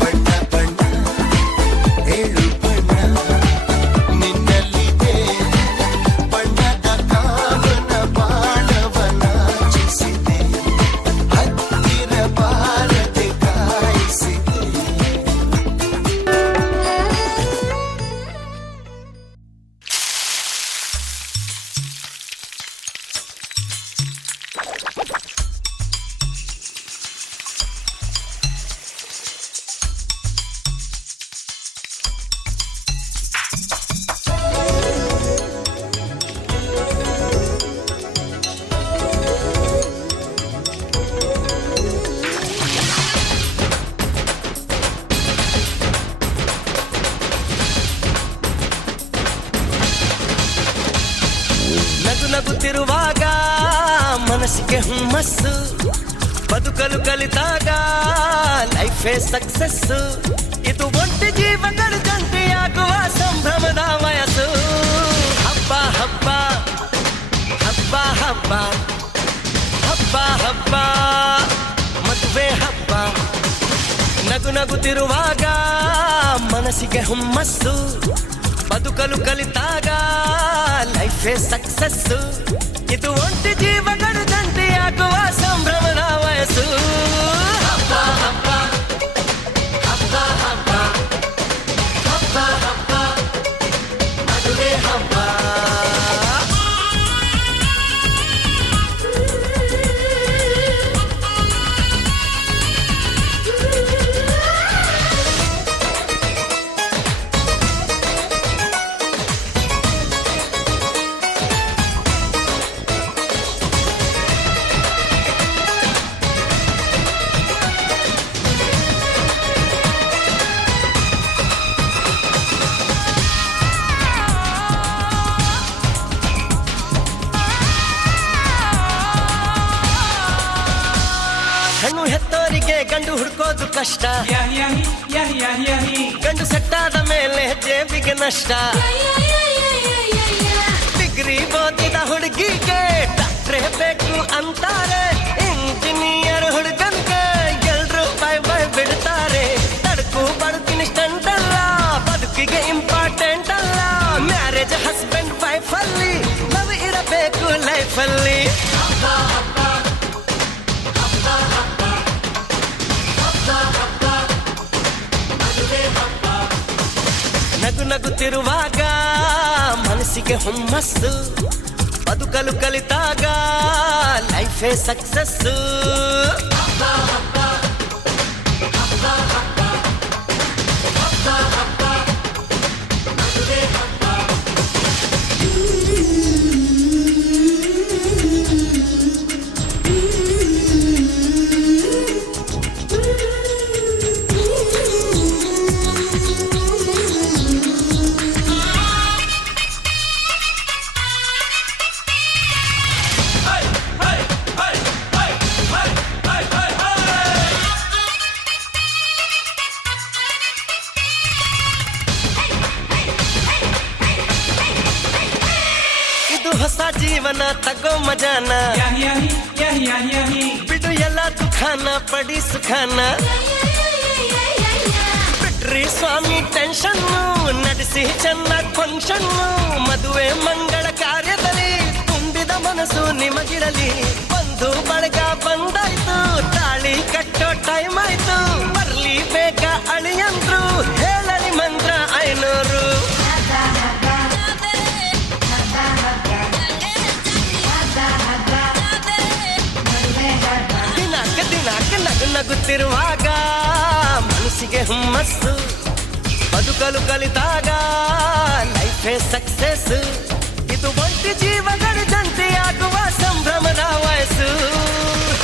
ಬಣ್ಣ ಬಣ್ಣ ಏಳು ಬಣ್ಣ ನಿನ್ನಲ್ಲಿದೆ ಬಣ್ಣದ ಕಾಮನ ಬಾಣವನ ಚಿಸಿದೆ ಹತ್ತಿರ ಬಾರದೆ ಕಾಯಿಸಿದೆ ನಗು ನಗುತ್ತಿರುವಾಗ ಮನಸ್ಸಿಗೆ ಹುಮ್ಮಸ್ಸು ಬದುಕಲು ಕಲಿತಾಗ ಲೈಫೇ ಸಕ್ಸಸ್ ಇದು ಒಂಟಿ ಜೀವಗಳ ಜಂಟಿಯಾಗುವ ಸಂಭ್ರಮದ ವಯಸ್ಸು ಹಬ್ಬ ಹಬ್ಬ ಹಬ್ಬ ಹಬ್ಬ ಹಬ್ಬ ಹಬ್ಬ ಮದುವೆ ಹಬ್ಬ ನಗು ನಗುತ್ತಿರುವಾಗ ಮನಸ್ಸಿಗೆ ಹುಮ್ಮಸ್ಸು ಬದುಕಲು ಕಲಿತಾಗ ಲೈಫೇ ಸಕ್ಸಸ್ ಇದು ಒಂಟಿ ಜೀವಗಳ ಜಂಟಿಯಾಗುವ ಸಂಭ್ರಮದ ವಯಸ್ಸು ಹಬ್ಬ ಹಬ್ಬ ಹಬ್ಬ ಹಬ್ಬ ಹಬ್ಬ ಹಬ್ಬ ಮದುವೆ ಹಬ್ಬ ಗಂಡು ಹುಡ್ಕೋದು ಕಷ್ಟ ಗಂಡು ಸೆಟ್ಟಾದ ಮೇಲೆ ಜೇಬಿಗೆ ನಷ್ಟ ಡಿಗ್ರಿ ಓದಿದ ಹುಡುಗಿಗೆ ಡಾಕ್ಟ್ರೇ ಬೇಕು ಅಂತಾರೆ ಇಂಜಿನಿಯರ್ ಹುಡುಗನ್ಗೆ ಎಲ್ರು ಬೈ ಬಿಡ್ತಾರೆ ತಡಕು ಬದುಕಿನ ಸ್ಟಂಟ್ ಅಲ್ಲ ಬದುಕಿಗೆ ಇಂಪಾರ್ಟೆಂಟ್ ಅಲ್ಲ ಮ್ಯಾರೇಜ್ ಹಸ್ಬೆಂಡ್ ವೈಫ್ ಅಲ್ಲಿ ಲವ್ ಇರಬೇಕು ಲೈಫ್ ಅಲ್ಲಿ ನಗು ನಗುತ್ತಿರುವಾಗ ಮನಸ್ಸಿಗೆ ಹುಮ್ಮಸ್ಸು ಬದುಕಲು ಕಲಿತಾಗ ಲೈಫೇ ಸಕ್ಸಸ್ಸು ಹೊಸ ಜೀವನ ತಗೋ ಮಜಾನ ಬಿಡು ಎಲ್ಲ ದುಃಖಾನ ಪಡಿ ಸುಖಾನ ಬಿಟ್ರಿ ಸ್ವಾಮಿ ಟೆನ್ಷನ್ ನಡೆಸಿ ಚೆನ್ನಾಗಿ ಫಂಕ್ಷನ್ ಮದುವೆ ಮಂಗಳ ಕಾರ್ಯದಲ್ಲಿ ತುಂಬಿದ ಮನಸ್ಸು ನಿಮಗಿರಲಿ ಬಂಧು ಬಳಗ ಬಂದಾಯ್ತು ತಾಳಿ ಕಟ್ಟೋ ಟೈಮ್ ಆಯ್ತು ಬರ್ಲಿ ಬೇಗ ಅಳಿಯಂದ್ರು ಹೇಳಲಿ ಮಂತ್ರ 500 ನಗುತ್ತಿರುವಾಗ ಮನಸ್ಸಿಗೆ ಹುಮ್ಮಸ್ಸು ಬದುಕಲು ಕಲಿತಾಗ ಲೈಫೇ ಸಕ್ಸಸ್ ಇದು ಒಂಟಿ ಜೀವಗಳ ಜಂಟಿಯಾಗುವ ಸಂಭ್ರಮದ ವಯಸ್ಸು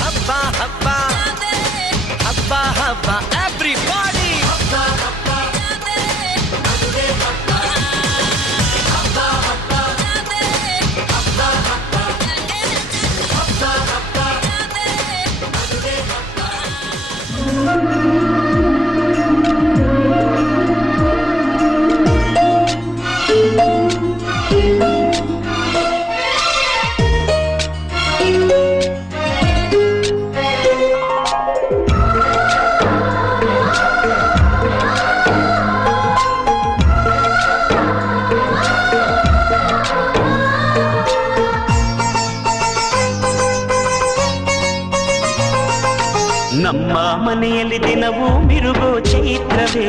ಹಬ್ಬ ಹಬ್ಬ ಹಬ್ಬ ಹಬ್ಬ ಎವ್ರಿಬಾಡಿ ನಮ್ಮ ಮನೆಯಲ್ಲಿ ದಿನವೂ ಮಿರುಗೋ ಚೈತ್ರವೇ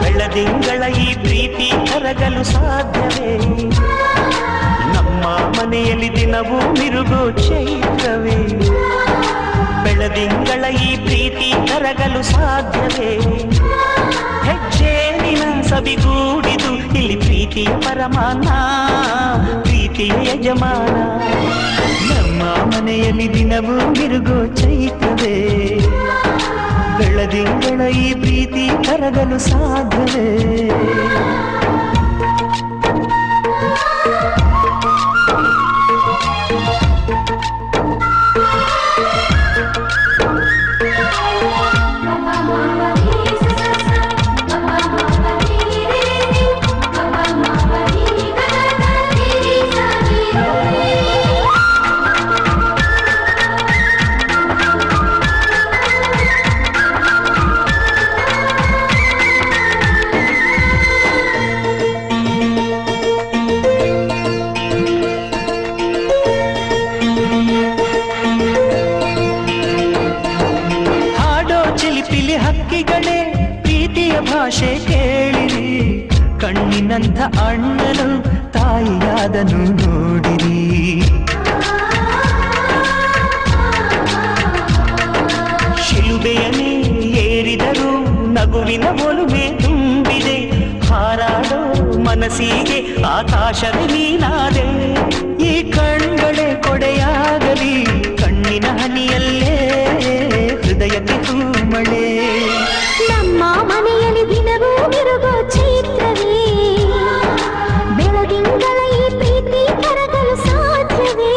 ಬೆಳದಿಂಗಳ ಈ ಪ್ರೀತಿ ಕರಗಲು ಸಾಧ್ಯವೇ ನಮ್ಮ ಮನೆಯಲ್ಲಿ ದಿನವೂ ಮಿರುಗೋ ಚೈತ್ರವೇ ಬೆಳದಿಂಗಳ ಈ ಪ್ರೀತಿ ಕರಗಲು ಸಾಧ್ಯವೇ ಹೆಜ್ಜೇನಿನ ಸಬಿಗೂಡಿದು ಇಲ್ಲಿ ಪ್ರೀತಿಯ ಪರಮಾನ ಪ್ರೀತಿಯ ಯಜಮಾನ ನಮ್ಮ ಮನೆಯಲ್ಲಿ ದಿನವೂ ಮಿರುಗೋ ಚೈತ್ರವೇ ಬೆಳದಿಂಗಳ ಈ ಪ್ರೀತಿ ಕರಗಲು ಸಾಧ್ಯವೇ ಹಕ್ಕಿಗಳೇ ಪ್ರೀತಿಯ ಭಾಷೆ ಕೇಳಿರಿ ಕಣ್ಣಿನಂಥ ಅಣ್ಣನು ತಾಯಿಯಾದನು ನೋಡಿರಿ ಶಿಲುಬೆಯನ್ನೇ ಏರಿದರು ನಗುವಿನ ಒಲುಮೆ ತುಂಬಿದೆ ಹಾರಾಡೋ ಮನಸ್ಸಿಗೆ ಆಕಾಶದ ನೀನಾದೆ ಈ ಕಣ್ಗಳೇ ಕೊಡೆಯಾಗಲಿ ಕಣ್ಣಿನ ಹನಿಯಲ್ಲೇ ಹೃದಯಕ್ಕೆ ಹೂಮಳೆ ನಮ್ಮ ಮನೆಯಲ್ಲಿ ದಿನವೂ ಮಿರುಗೋ ಚೈತ್ರವೇ ಬೆಳದಿಂಗಳ ಈ ಪ್ರೀತಿ ಕರಗಲು ಸಾಧ್ಯವೇ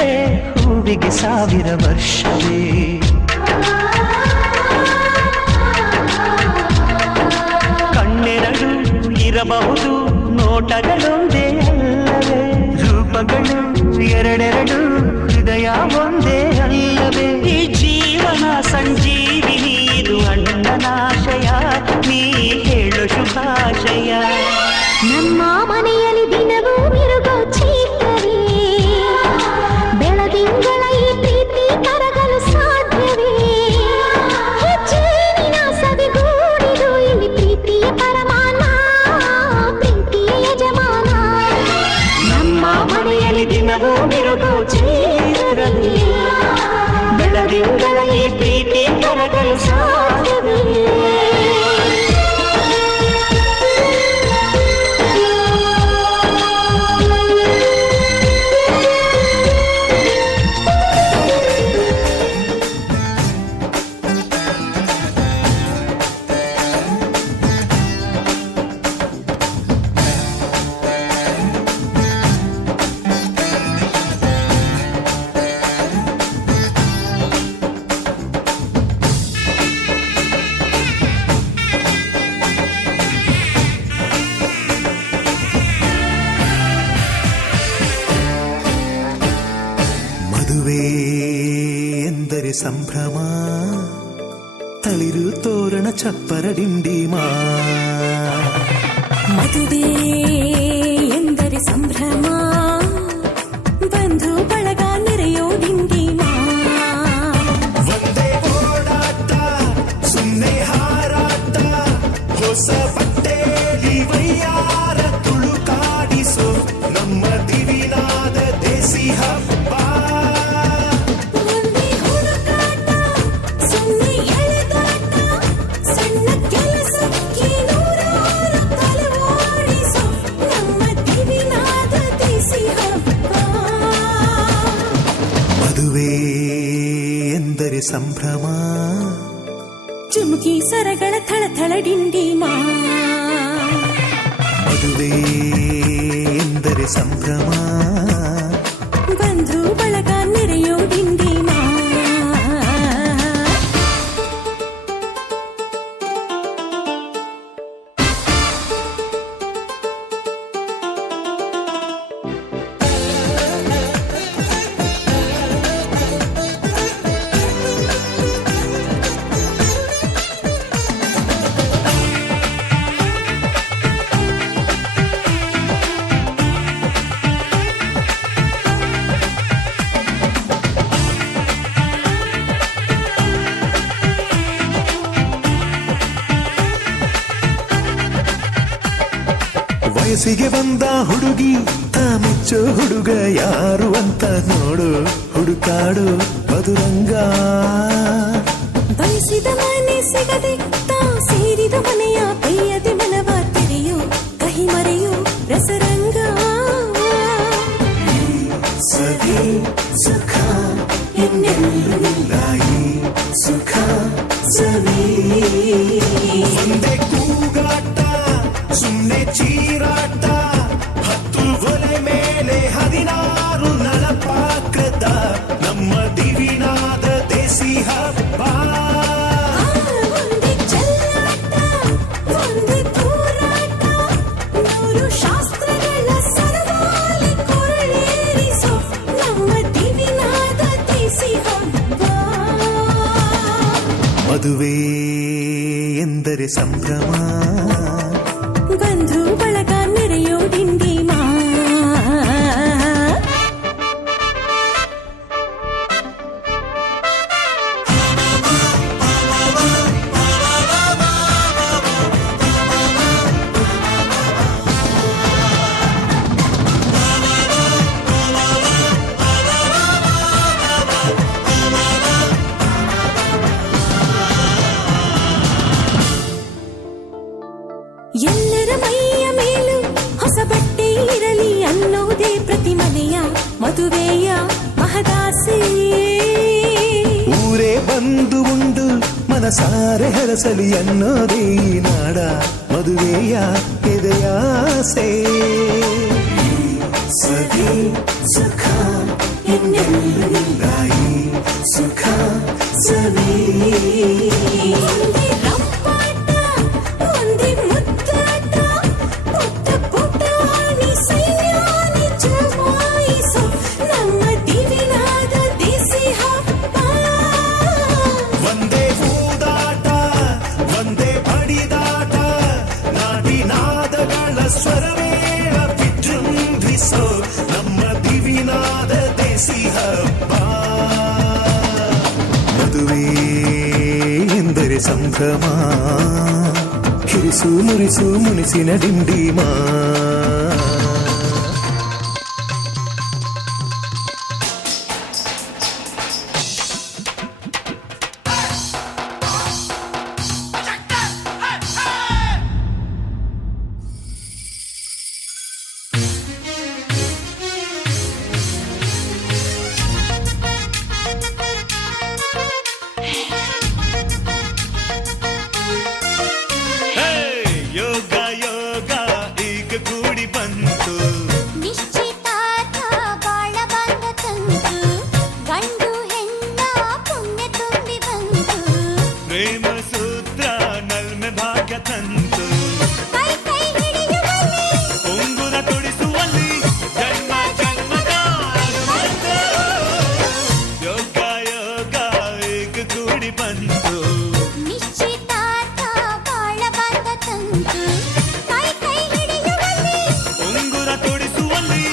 ಅಲ್ಲವೇ ಹೂವಿಗೆ 1000 ವರ್ಷವೇ. ಕಣ್ಣೆರಡು ಇರಬಹುದು ನೋಟಗಳೊಂದೇ ಅಲ್ಲವೇ, ರೂಪಗಳು ಎರಡೆರಡು ಹೃದಯ ಒಂದೇ ಅಲ್ಲವೇ. ಈ ಜೀವನ ಸಂಜೀವಿನಿ ಇದು ಅಣ್ಣನಾಶಯ, ನೀ ಹೇಳು ಶುಭಾಶಯ. ನಮ್ಮ ಮನೆಯಲ್ಲಿ ದಿನವೂ ಮಿರುಗೋ ಚೈತ್ರವೇ, ಬೆಳದಿಂಗಳ ಈ ಪ್ರೀತಿ ಕರಗಲು ಸಾಧ್ಯವೇ. ಹೆಚ್ಚೇನಿನ ಸವಿಗೂಡಿದು ಇಲ್ಲಿ ಪ್ರೀತಿಯ ಪರಮಾನ, ಪ್ರೀತಿಯ ಯಜಮಾನ. ನಮ್ಮ ಮನೆಯಲ್ಲಿ ದಿನವೂ ಮಿರುಗೋ ಚೈತ್ರವೇ, ಬೆಳದಿಂಗಳ ಈ ಪ್ರೀತಿ ಕರಗಲು ಸಾಧ್ಯವೇ. ಮದುವೆ ಎಂದರೆ ಸಂಭ್ರಮ, ತಳಿರು ತೋರಣ ಚಪ್ಪರ ಡಿಂಡಿಮಾ. ಮದುವೆ ಎಂದರೆ ಸಂಭ್ರಮ, ಬಂಧು ಬಳಗ ನೆರೆಯೋ ಡಿಂಡಿಮ. ಒಂದೇ ಓಡಾಟ ಸುಮ್ಮನೆ ಹಾರಾಟ, ಹೊಸ ಬಟ್ಟೆಲಿ ವೈಯಾರ ತುಳುಕಾಡಿಸೋ ನಮ್ಮ ದಿವಿನಾದ ದೇಸಿ ಹಬ್ಬ. ಒಂದೇ ಹುಡುಕಾಟ ಸುಮ್ಮನೆ ಎಳೆದಾಟ, ಸಣ್ಣ ಕೆಲಸಕ್ಕೆ ನೂರಾರು ತಲೆ ಓಡಿಸೋ ನಮ್ಮ ದಿವಿನಾದ ದೇಸಿ ಹಬ್ಬ. ಮದುವೆ ಎಂದರೆ ಸಂಭ್ರಮ, ಚುಮುಕಿ ಸರಗಳ ಥಳಥಳ ಡಿಂಡಿಮ. ಮದುವೆ ಎಂದರೆ ಸಂಭ್ರಮ, ಬಂಧು ಬಳಗ ನೆರೆಯೋ ಡಿಂಡಿಮ. ವಯಸ್ಸಿಗೆ ಬಂದ ಹುಡುಗಿ ತಾ ಮೆಚ್ಚೋ ಹುಡುಗ ಯಾರು ಅಂತ ನೋಡು, ಹುಡುಕಾಡು ಮಧುರಂಗ. ಬಯಸಿದ ಮನೆ ಸಿಗದೆ ತಾ ಸೇರಿದ ಮನೆಯ ಬೇಯದೆ ಮನವ ತೆರೆಯೋ ಕಹಿ ಮರೆಯೋ ರಸರಂಗ. ಸವಿ ಸುಖ ಇನ್ನೆಲ್ಲೂ ಇಲ್ಲ, ಈ ಸುಖ ಸವಿ. ಒಂದೇ ಕೂಗಾಟ ಸುಮ್ಮನೆ ಚೀರಾಟ, 10 ಒಲೆ ಮೇಲೆ 16 ನಳಪಾತ್ರದ ನಮ್ಮ ದಿವಿನಾದ ದೇಸಿ ಹಬ್ಬ. ಒಂದೇ ಚೆಲ್ಲಾಟ ಒಂದೇ ತೂರಾಟ, 100 ಶಾಸ್ತ್ರಗಳ ಸರಮಾಲೆ ಕೊರಳೇರಿಸೋ ನಮ್ಮ ದಿವಿನಾದ ದೇಸಿ ಹಬ್ಬ. ಮದುವೆ ಎಂದರೆ ಸಂಭ್ರಮ, ಬಂಧು ಬಳಗ ನೆರೆಯೋ ಡಿಂಡಿಮ. ಎಲ್ಲರ ಮೈಯ ಮೇಲೂ ಹೊಸ ಬಟ್ಟೆ ಇರಲಿ ಅನ್ನೋದೇ ಪ್ರತಿ ಮನೆಯ ಮದುವೆಯ ಮಹದಾಸೆ. ಊರೇ ಬಂದು ಉಂಡು ಮನಸಾರೆ ಹರಸಲಿ ಅನ್ನೋದೇ ಈ ನಾಡ ಮದುವೆಯ ಎದೆಯಾಸೆ. ಸವಿ ಸುಖ ಇನ್ನೆಲ್ಲ ಈ ಸುಖ ಸವಿ ಒಂದೇ ರಂಪಾಟ ಒಂದೇ ಮುದ್ದಾಟ ಪುಟ್ಟ ಪುಟಾಣಿ ಸೈನ್ಯಾನಿ ಜಮಾಯಿಸೋ ನಮ್ಮ ದಿವಿನಾದ ದೇಸಿ ಹಬ್ಬ ಒಂದೇ ಊದಾಟ ಒಂದೇ ಬಡಿದಾಟ ನಾದಿನಾದಗಳ ಸ್ವರವೇಳ ವಿಜೃಂಭಿಸೋ ನಮ್ಮ ದಿವಿನಾದ ದೇಸಿ ಹಬ್ಬ ಮದುವೆ ಎಂದರೆ ಸಂಭ್ರಮ ಕಿರಿಸು ಮುರಿಸು ಮುನಿಸಿನ ಡಿಂಡಿಮಾ ಯೋಗ ಯೋಗ ಈಗ ಕೂಡಿ ಬಂತು ನಿಶ್ಚಿತಾರ್ಥ ಬಾಳ ಬಂದ ತಂತು ಗಂಡು ಹೆಣ್ಣ ಪುಣ್ಯ ತುಂಬಿ ಬಂತು ಪ್ರೇಮ ಸೂತ್ರ ನಲ್ಮೆ ಭಾಗ್ಯ ತಂತು ಕೈ ಕೈ ಹಿಡಿಯುವಲ್ಲಿ ಉಂಗುರ ತೊಡಿಸುವಲ್ಲಿ ಜನ್ಮ ಜನ್ಮದ ಅನುಬಂಧ. ಯೋಗ ಯೋಗ ಈಗ ಕೂಡಿ ಬಂತು ನಿಶ್ಚಿತಾರ್ಥ ಬಾಳ ಬಂದ ತಂತು ಕೈ ಕೈ ಹಿಡಿಯುವಲ್ಲಿ ಉಂಗುರ ತೊಡಿಸುವಲ್ಲಿ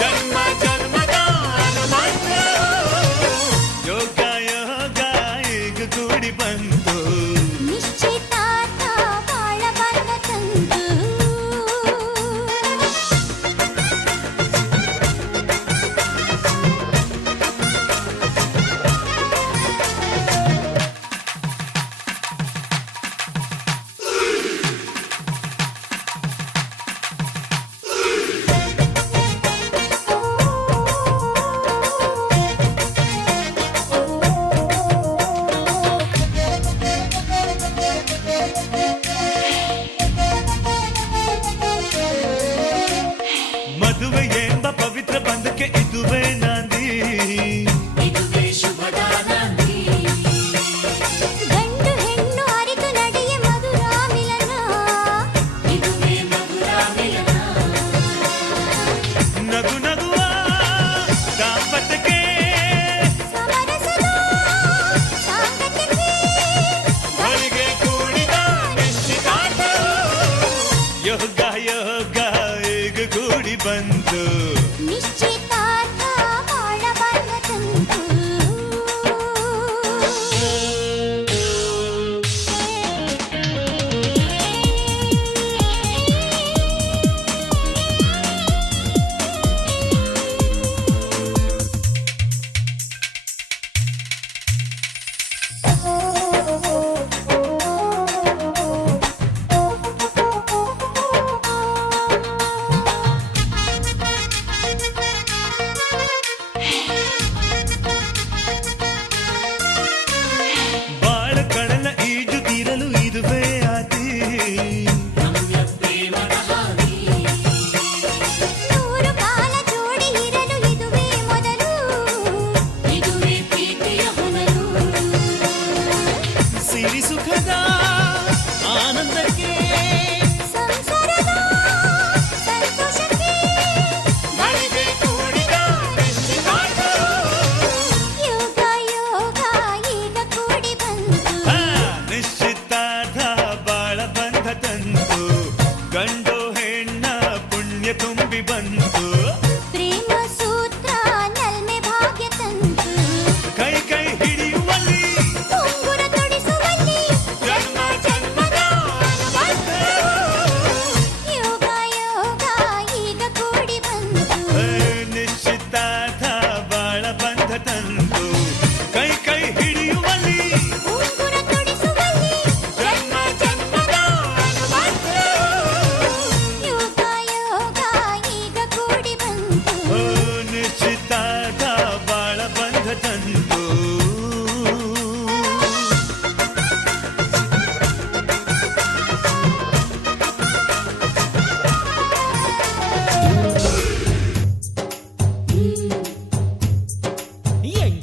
ಜನ್ಮ ಜನ್ಮದ ಅನುಬಂಧ. ಯೋಗ ಯೋಗ ಈಗ ಕೂಡಿ ಬಂತು ನಿಶ್ಚಿತಾರ್ಥ ಬಾಳ ಬಂದ ತಂತು ಮದುವೆ ಎಂಬ ಪವಿತ್ರ ಬಂಧಕ್ಕೆ ಇದುವೇ ನಾಂದಿ ಗಂಡು ಹೆಣ್ಣು ಅರಿತು ನಡೆಯ ಮಧುರ ಮಿಲನ ನಗು ನಗುವ ದಾಂಪತ್ಯಕ್ಕೆ ಸಮರಸದ ಸಾಂಗತ್ಯಕ್ಕೆ ಹೊಲಿಗೆ ಕೂಡಿದ ನಿಶ್ಚಿತಾರ್ಥ. ಯೋಗ ಯೋಗ ಈಗ ಕೂಡಿ ಬಂತು ನಿಶ್ಚಿತಾರ್ಥ ಬಾಳ ಬಂದ ತಂತು ಬಾಳ ಕಡಲ ಈಜುತ್ತಿರಲು ಇದುವೇ ಆದಿ ನೂರು ಕಾಲ ಜೋಡಿ ಇರಲು ಇದುವೇ ಮೊದಲು ಸಿರಿ ಸುಖದ ಆನಂದಕ್ಕೆ ಸಂಸಾರದ ಸಂತೋಷಕ್ಕೆ ಹೊಲಿಗೆ ಕೂಡಿದ ನಿಶ್ಚಿತಾರ್ಥ. ಯೋಗ ಯೋಗ ಈಗ ಕೂಡಿ ಬಂತು ಆ, ನಿಶ್ಚಿತಾರ್ಥ ಬಾಳ ಬಂಧ ತಂತು ಗಂಡು ಹೆಣ್ಣ ಪುಣ್ಯ ತುಂಬಿ ಬಂತು ಪ್ರೇಮ ಸೂತ್ರ ನಲ್ಮೆ ಭಾಗ್ಯ ತಂತು ಕೈ ಕೈ ಹಿಡಿಯುವಲ್ಲಿ ಉಂಗುರ ತೊಡಿಸುವಲ್ಲಿ ಜನ್ಮ ಜನ್ಮದ ಅನುಬಂಧ. ಯೋಗ ಯೋಗ ಈಗ ಕೂಡಿ ಬಂತು ನಿಶ್ಚಿತಾರ್ಥ ಬಾಳ ಬಂಧ ತಂತು ಕೈ ಕೈ ಹಿಡಿಯುವಲ್ಲಿ ಉಂಗುರ ತೊಡಿಸುವಲ್ಲಿ ಜನ್ಮ ಜನ್ಮದ ಅನುಬಂಧ. ಯೋಗ ಯೋಗ ಈಗ ಕೂಡಿ ಬಂತು ನಿಶ್ಚಿತಾರ್ಥ ಬಾಳ ಬಂಧ ತಂತು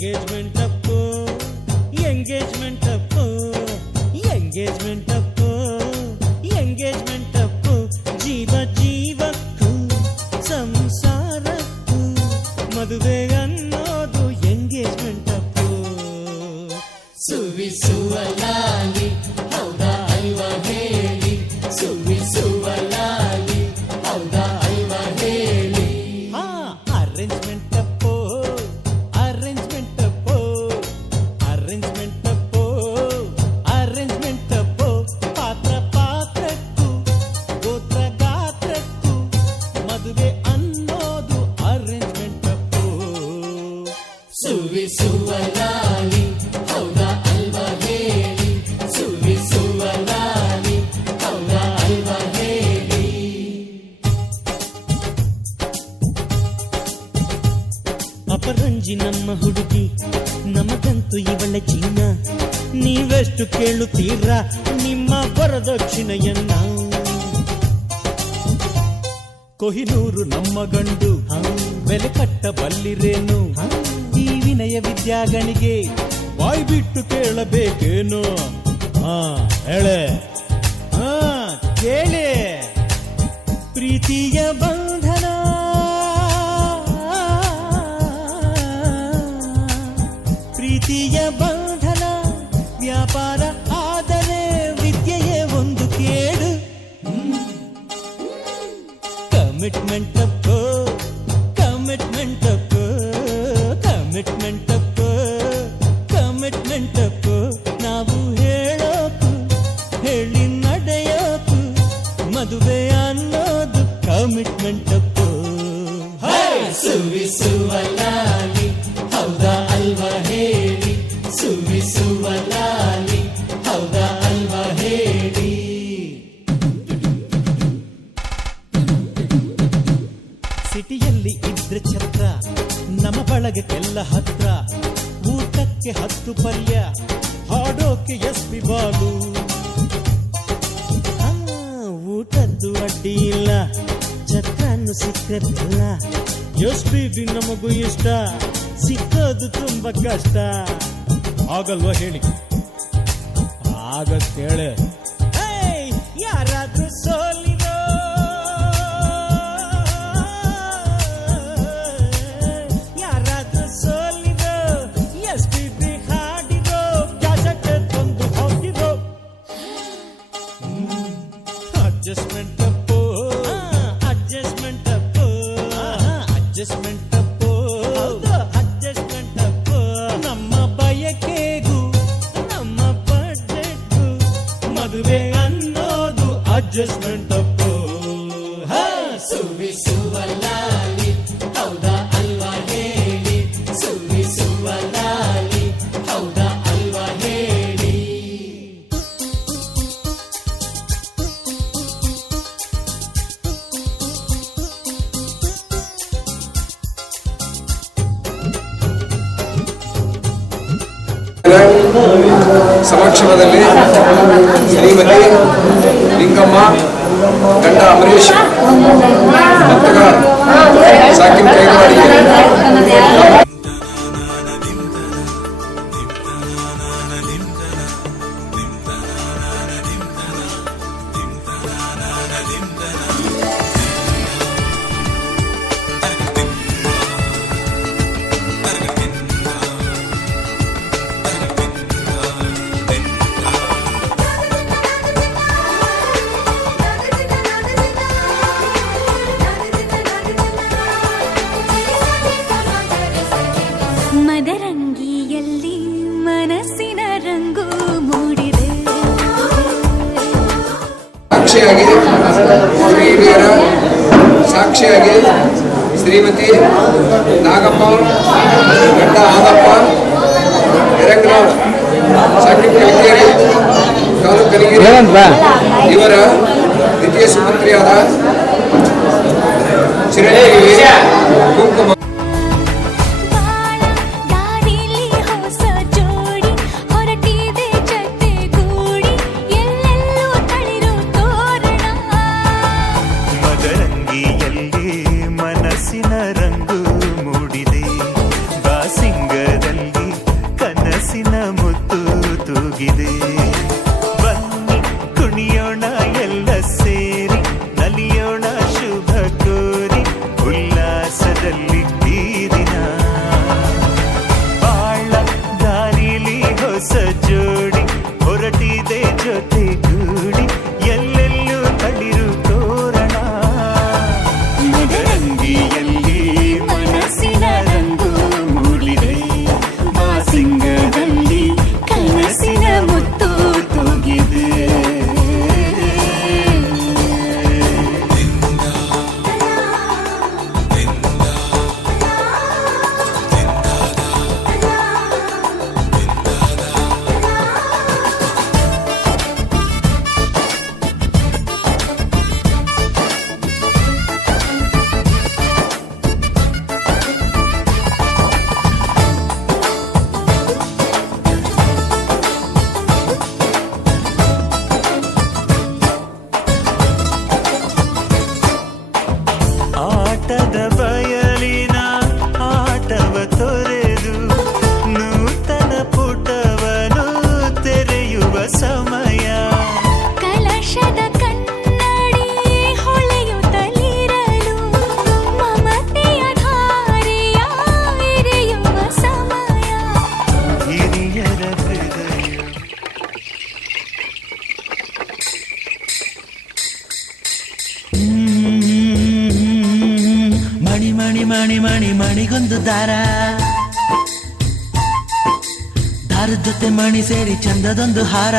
engagement Appu engagement Appu engagement Appu engagement Appu ಜೀವ ಜೀವಕ್ಕೂ ಸಂಸಾರಕ್ಕೂ ಮದುವೆ ಅನ್ನೋದು ಎಂಗೇಜ್ಮೆಂಟ್ ಅಪ್ಪು ಸುವಿಸುವಲಾಲಿ ಹೌದಾ ಅಲ್ವಾ ಹೇಳಿ ಸುವಿಸುವಲಾಲಿ ಹೌದಾ ಅಲ್ವಾ ಹೇಳಿ ಅರೇಂಜ್ಮೆಂಟ್ ಅಪ್ಪೋ ಅರೇಂಜ್ಮೆಂಟ್ ಅಪ್ಪೋ ಅರೇಂಜ್ಮೆಂಟ್ ಅಪ್ಪೋ ಅರೇಂಜ್ಮೆಂಟ್ ಅಪ್ಪೋ ಪಾತ್ರ ಪಾತ್ರಕ್ಕೂ ಗೋತ್ರ ಗಾತ್ರಕ್ಕೂ ಮದುವೆ ಅನ್ನೋದು ಅರೇಂಜ್ಮೆಂಟ್ ಅಪ್ಪೋ ಸುವಿಸುವಲಾಲಿ ಹೌದಾ ಅಲ್ವಾ ಹೇಳಿ ಸುವಿಸುವಲಾಲಿ ಹೌದಾ ಅಲ್ವಾ ಹೇಳಿ ಅಪರಂಜಿ ನಮ್ಮ ಹುಡುಗಿ ನಮಗಂತೂ ಇವಳ ಚಿನ್ನ ನೀವೆಷ್ಟು ಕೇಳುತ್ತೀರಾ ನಿಮ್ಮ ವರದಕ್ಷಿಣೆಯನ್ನ ಕೊಹಿನೂರು ನಮ್ಮ ಗಂಡು ಬೆಲೆ ಕಟ್ಟಬಲ್ಲಿರೇನು ಈ ವಿನಯ ವಿದ್ಯಾಗಣಿಗೆ ಬಾಯ್ ಬಿಟ್ಟು ಕೇಳಬೇಕೇನು ಹೇಳೆ ಕೇಳಿ ಪ್ರೀತಿಯ ಬಂಧನ ಪ್ರೀತಿಯ ಬಂಧನ ವ್ಯಾಪಾರ ಆದರೆ ವಿದ್ಯೆಯೇ ಒಂದು ಕೇಡು commitment Appu commitment Appu commitment Appu commitment Appu ನಾವು ಹೇಳೋಕು ಹೇಳಿ ನಡೆಯೋಕು ಮದುವೆ ಅನ್ನೋದು ಕಮಿಟ್ಮೆಂಟ್ ಅಪ್ಪು ಸುವಿಸುವಲಾಲಿ ಹೌದಾ ಅಲ್ವಾ ಹೇಳಿ ಸುವಿಸುವಲಾಲಿ ಹೌದಾ ಅಲ್ವಾ ಹೇಳಿ ಸಿಟಿಯಲ್ಲಿ ಇದ್ರೆ ಛತ್ರ ನಮ್ಮ ಬಳಗಕ್ಕೆಲ್ಲ ಹತ್ರ ಊಟಕ್ಕೆ 10 ಪಲ್ಯ ಹಾಡೋಕೆ ಎಸ್ಪಿ ಬಾಲು ಊಟದ್ದು ಅಡ್ಡಿ ಇಲ್ಲ ಛತ್ರನ್ನು ಸಿಕ್ಕದಿಲ್ಲ ಎಸ್ಪಿ ನಮಗೂ ಇಷ್ಟ ಸಿಕ್ಕೋದು ತುಂಬಾ ಕಷ್ಟ ಆಗಲ್ವಾ ಹೇಳಿ ಆಗ ಕೇಳೆ ಯಾರಾದ್ರೂ ಸೋಲಿರೋ ಯಾರಾದ್ರೂ ಸೋಲಿರೋ ಎಸ್ಪಿ ಹಾಡಿರೋ ಕ್ಯಾಸೆಟ್ ತಂದು ಹೋಗಿರೋ adjustment Appu adjustment Appu adjustment Appu adjustment Appu ನಮ್ಮ ಬಯಕೆಗೂ ನಮ್ಮ ಬಡ್ಜೆಟ್ಗೂ ಮದುವೆ ಅನ್ನೋದು ಅಡ್ಜಸ್ಟ್ಮೆಂಟ್ ಅಪ್ಪು ಸುವಿಸುವಲಾಲಿ ಹೌದಾ ಅಲ್ವಾ ಹೇಳಿ ಸುವಿಸುವಲಾಲಿ ಹೌದಾ ಅಲ್ವಾ ಹೇಳಿ ಸಮಕ್ಷಮದಲ್ಲಿ ಶ್ರೀಮತಿ ಲಿಂಗಮ್ಮ ಗಂಡ ಅಮರೇಶ್ ಮತ್ತಗ ಸಾಕಿನ ಕೈವಾಡಿ ಮದರಂಗಿಯಲ್ಲಿ ಮನಸ್ಸಿನ ರಂಗು ಮೂಡಿದೆ ಸಾಕ್ಷಿಯಾಗಿ ಹಿರಿಯರ ಸಾಕ್ಷಿಯಾಗಿ ಶ್ರೀಮತಿ ನಾಗಮ್ಮ ಗಂಡ ಆದಪ್ಪ ಎರಂಗನೂರ್ ಸಾಕಿನ ಕಲಿಕೇರಿ ತಾಲೂಕು ಕಲಿಕೇರಿ ಇವರ ದ್ವಿತೀಯ ಸುಪುತ್ರಿಯಾದ ಚಿರಂಜೀವಿ ಕುಂಕುಮ ದಾರಿಲಿ ಹೊಸ ಜೋಡಿ ಹೊರಟಿದೆ ಜೊತೆಗೂಡಿ ಎಲ್ಲೆಲ್ಲೂ ತಳಿರು ತೋರಣ ಮದರಂಗಿಯಲ್ಲಿ ಮನಸ್ಸಿನ ರಂಗು ಮೂಡಿದೆ ಬಾಸಿಂಗದಲ್ಲಿ ಹೊಸ ಜೋಡಿ ಹೊರಟಿದೆ ಜೊತೆಗೂಡಿ ಎಲ್ಲೆಲ್ಲೂ ತಳಿರು ತೋರಣ ಮದರಂಗಿಯಲ್ಲಿ ಮನಸ್ಸಿನ ರಂಗು ಮೂಡಿದೆ ಬಾಸಿಂಗದಲ್ಲಿ ಕನಸಿನ ಮುತ್ತು ತೂಗಿದೆ ಆಟದ ಬಯಲಿನ ಆಟವ ತೊರೆದು ನೂತನ ಪುಟವನು ತೆರೆಯುವ ಸಮಯ ಕಲಶದ ಕನ್ನಡಿ ಹೊಳೆಯುತ್ತಲಿರಲು ಮಮತೆಯ ಧಾರೆಯ ಎರೆಯುವ ಸಮಯ ಹಿರಿಯರ ಹೃದಯ ಮಣಿ ಮಣಿ ಮಣಿ ಮಣಿ ಮಣಿಗೊಂದು ದಾರದ ಜೊತೆ ಮಣಿ ಸೇರಿ ಚಂದದೊಂದು ಹಾರ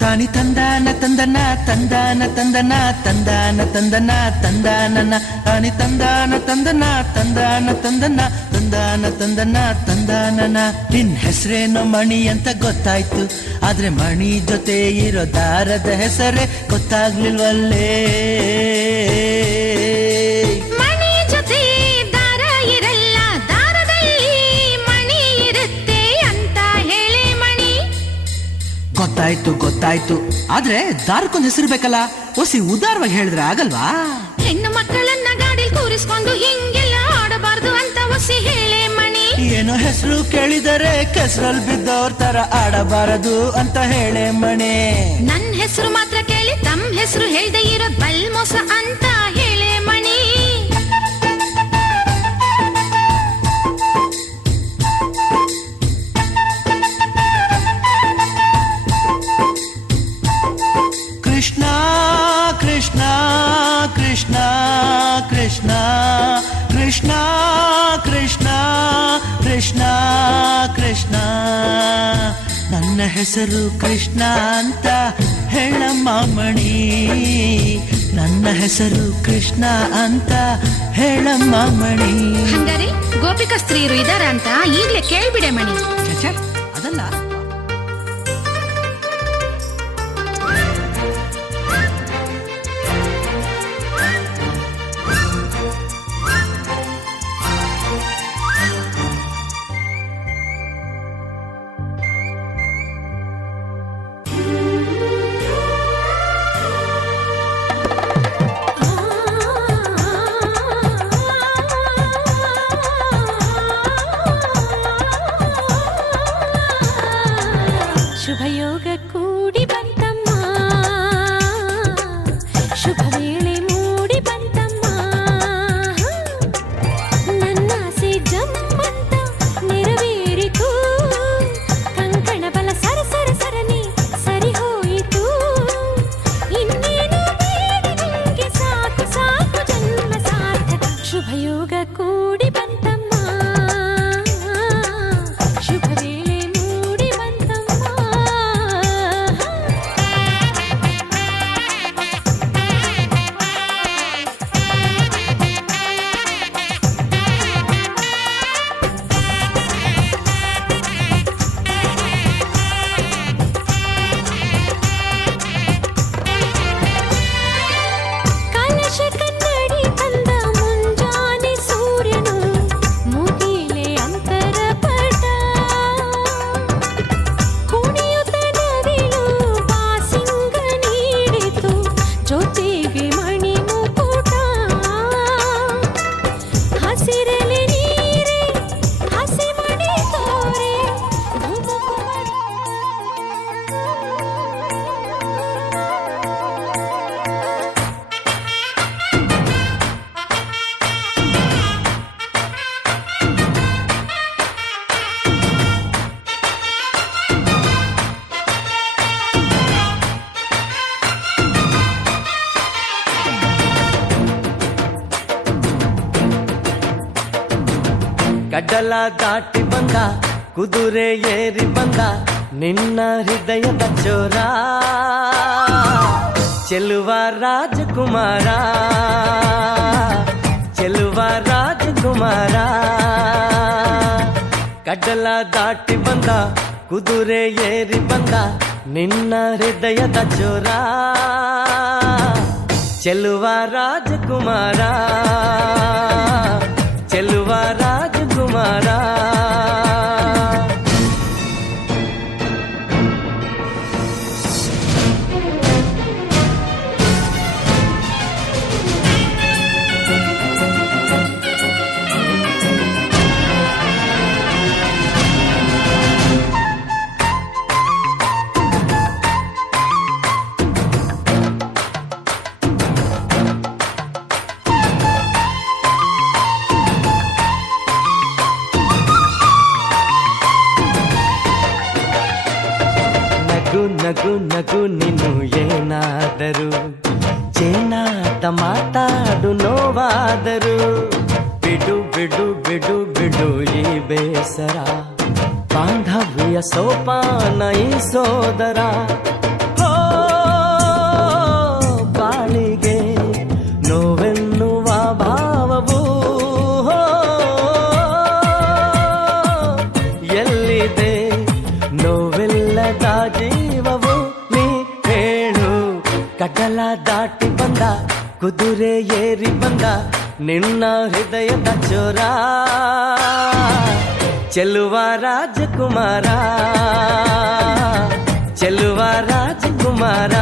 ತಾನಿ ತಂದಾನ ತಂದನ ತಂದಾನ ತಂದನ ತಂದಾನ ತಂದನ ತಂದಾನನ ತಾನಿ ತಂದಾನ ತಂದನ ತಂದಾನ ತಂದನ ತಂದಾನ ತಂದನ ತಂದಾನನ ನಿನ್ ಹೆಸರೇನೋ ಮಣಿ ಅಂತ ಗೊತ್ತಾಯ್ತು ಆದ್ರೆ ಮಣಿ ಜೊತೆ ಇರೋ ದಾರದ ಹೆಸರೇ ಗೊತ್ತಾಗ್ಲಿಲ್ವಲ್ಲೇ ಮಣಿ ಜೊತೆ ದಾರ ಇರಲ್ಲ ದಾರದಲ್ಲಿ ಮಣಿ ಇರುತ್ತೆ ಅಂತ ಹೇಳಿ ಮಣಿ ಗೊತ್ತಾಯ್ತು ಗೊತ್ತಾಯ್ತು ಆದ್ರೆ ದಾರಕ್ಕೊಂದು ಹೆಸರು ಬೇಕಲ್ಲ ಒಸಿ ಉದಾರವಾಗಿ ಹೇಳಿದ್ರೆ ಆಗಲ್ವಾ ಹೆಣ್ಣು ಮಕ್ಕಳನ್ನ ಗಾಡಿ ಕೂರಿಸ್ಕೊಂಡು ಹಿಂಗೆಲ್ಲ ಆಡಬಾರ್ದು ಅಂತ ಒಸಿ ಹೇಳೆ ಮಣಿ ಏನೋ ಹೆಸರು ಕೇಳಿದರೆ ಕೆಸರಲ್ಲಿ ಬಿದ್ದವ್ರ ತರ ಆಡಬಾರದು ಅಂತ ಹೇಳೆ ಮಣಿ ನನ್ ಹೆಸರು ಮಾತ್ರ ಕೇಳಿ ತಮ್ಮ ಹೆಸರು ಹೇಳ್ದೆ ಇರೋದ್ ಬಲ್ ಮೋಸ ಅಂತ ಹೇಳೆ ಮಣಿ ಕೃಷ್ಣ ಕೃಷ್ಣ ಕೃಷ್ಣ ಕೃಷ್ಣ ಕೃಷ್ಣ ಕೃಷ್ಣ ಕೃಷ್ಣ ಕೃಷ್ಣ ನನ್ನ ಹೆಸರು ಕೃಷ್ಣ ಅಂತ ಹೇಳಮ್ಮ ಮಣಿ ನನ್ನ ಹೆಸರು ಕೃಷ್ಣ ಅಂತ ಹೇಳಮ್ಮ ಮಣಿ ಹಂಗಾರೆ ಗೋಪಿಕಾ ಸ್ತ್ರೀಯರು ಇದಾರ ಅಂತ ಈಗ್ಲೇ ಕೇಳ್ಬಿಡೆ ಮಣಿ ಛೆ, ಅದಲ್ಲ ಶುಭಯೋಗ ಕೂಡಿ ಬಂತಮ್ಮ ಶುಭ ವೇಳೆ ಮೂಡಿ ಬಂತಮ್ಮ ನನ್ನ ಆಸೆ ಜಮ್ಮಂತ ನೆರವೇರಿತು ಕಂಕಣ ಬಲ ಸರ ಸರ ಸರನೆ ಸರಿ ಹೋಯಿತು ಇನ್ನೇನು ಬೇಡಿ ನಂಗೆ ಸಾಕು ಸಾಕು ಜನ್ಮ ಸಾರ್ಥಕ ಶುಭಯೋಗ ಕೂಡಿ ಬಂತಮ್ಮ ಶುಭ ವೇಳೆ ಮೂಡಿ ಬಂತಮ್ಮ ಕಡಲ ದಾಟಿ ಬಂದ ಕುದುರೆ ಏರಿ ಬಂದ ನಿನ್ನ ಹೃದಯದ ಚೋರ ಚೆಲುವ ರಾಜಕುಮಾರ ಚೆಲುವ ರಾಜಕುಮಾರ ಕಡಲ ದಾಟಿ ಬಂದ ಕುದುರೆ ಏರಿ ಬಂದ ನಿನ್ನ ಹೃದಯದ ಚೋರ ಚೆಲುವ ರಾಜಕುಮಾರ ಚೆಲುವ ರಾಜಕುಮಾರ ನಗು ನಗು ನೀನು ಏನಾದರೂ ಚೇನಾಟ ಮಾತಾಡು ನೋವಾದರು ಬಿಡು ಬಿಡು ಬಿಡು ಬಿಡು ಈ ಬೇಸರ ಬಾಂಧವ್ಯ ಸೋಪಾನ ಈ ಸೋದರ ಹೋ ಬಾಳಿಗೆ ನೋವೆನ್ನುವ ಭಾವವು ಎಲ್ಲಿದೆ ನೋವೆಲ್ಲದ ಜೀವವು ನೀ ಹೇಳು ಕಡಲ ದಾಟಿ ಬಂದ ಕುದುರೆ ಏರಿ ಬಂದ ನಿನ್ನ ಹೃದಯದ ಚೋರ ಚೆಲುವ ರಾಜಕುಮಾರ ಚೆಲುವ ರಾಜಕುಮಾರ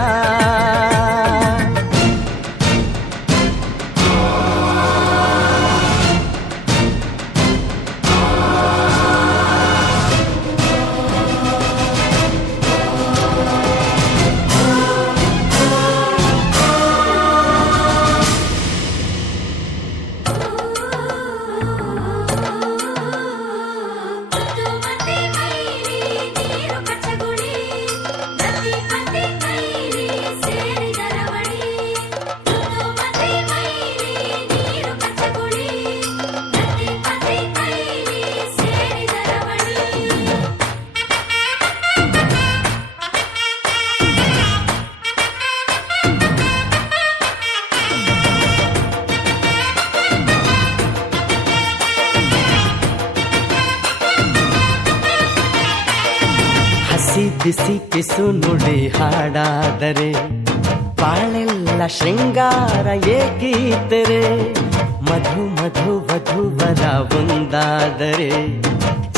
ಬಿಸಿ ಕಿಸು ನುಡಿ ಹಾಡಾದರೆ ಬಾಳೆಲ್ಲ ಶೃಂಗಾರ ಏಕೀತರೆ ಮಧು ಮಧು ವಧುವರ ಒಂದಾದರೆ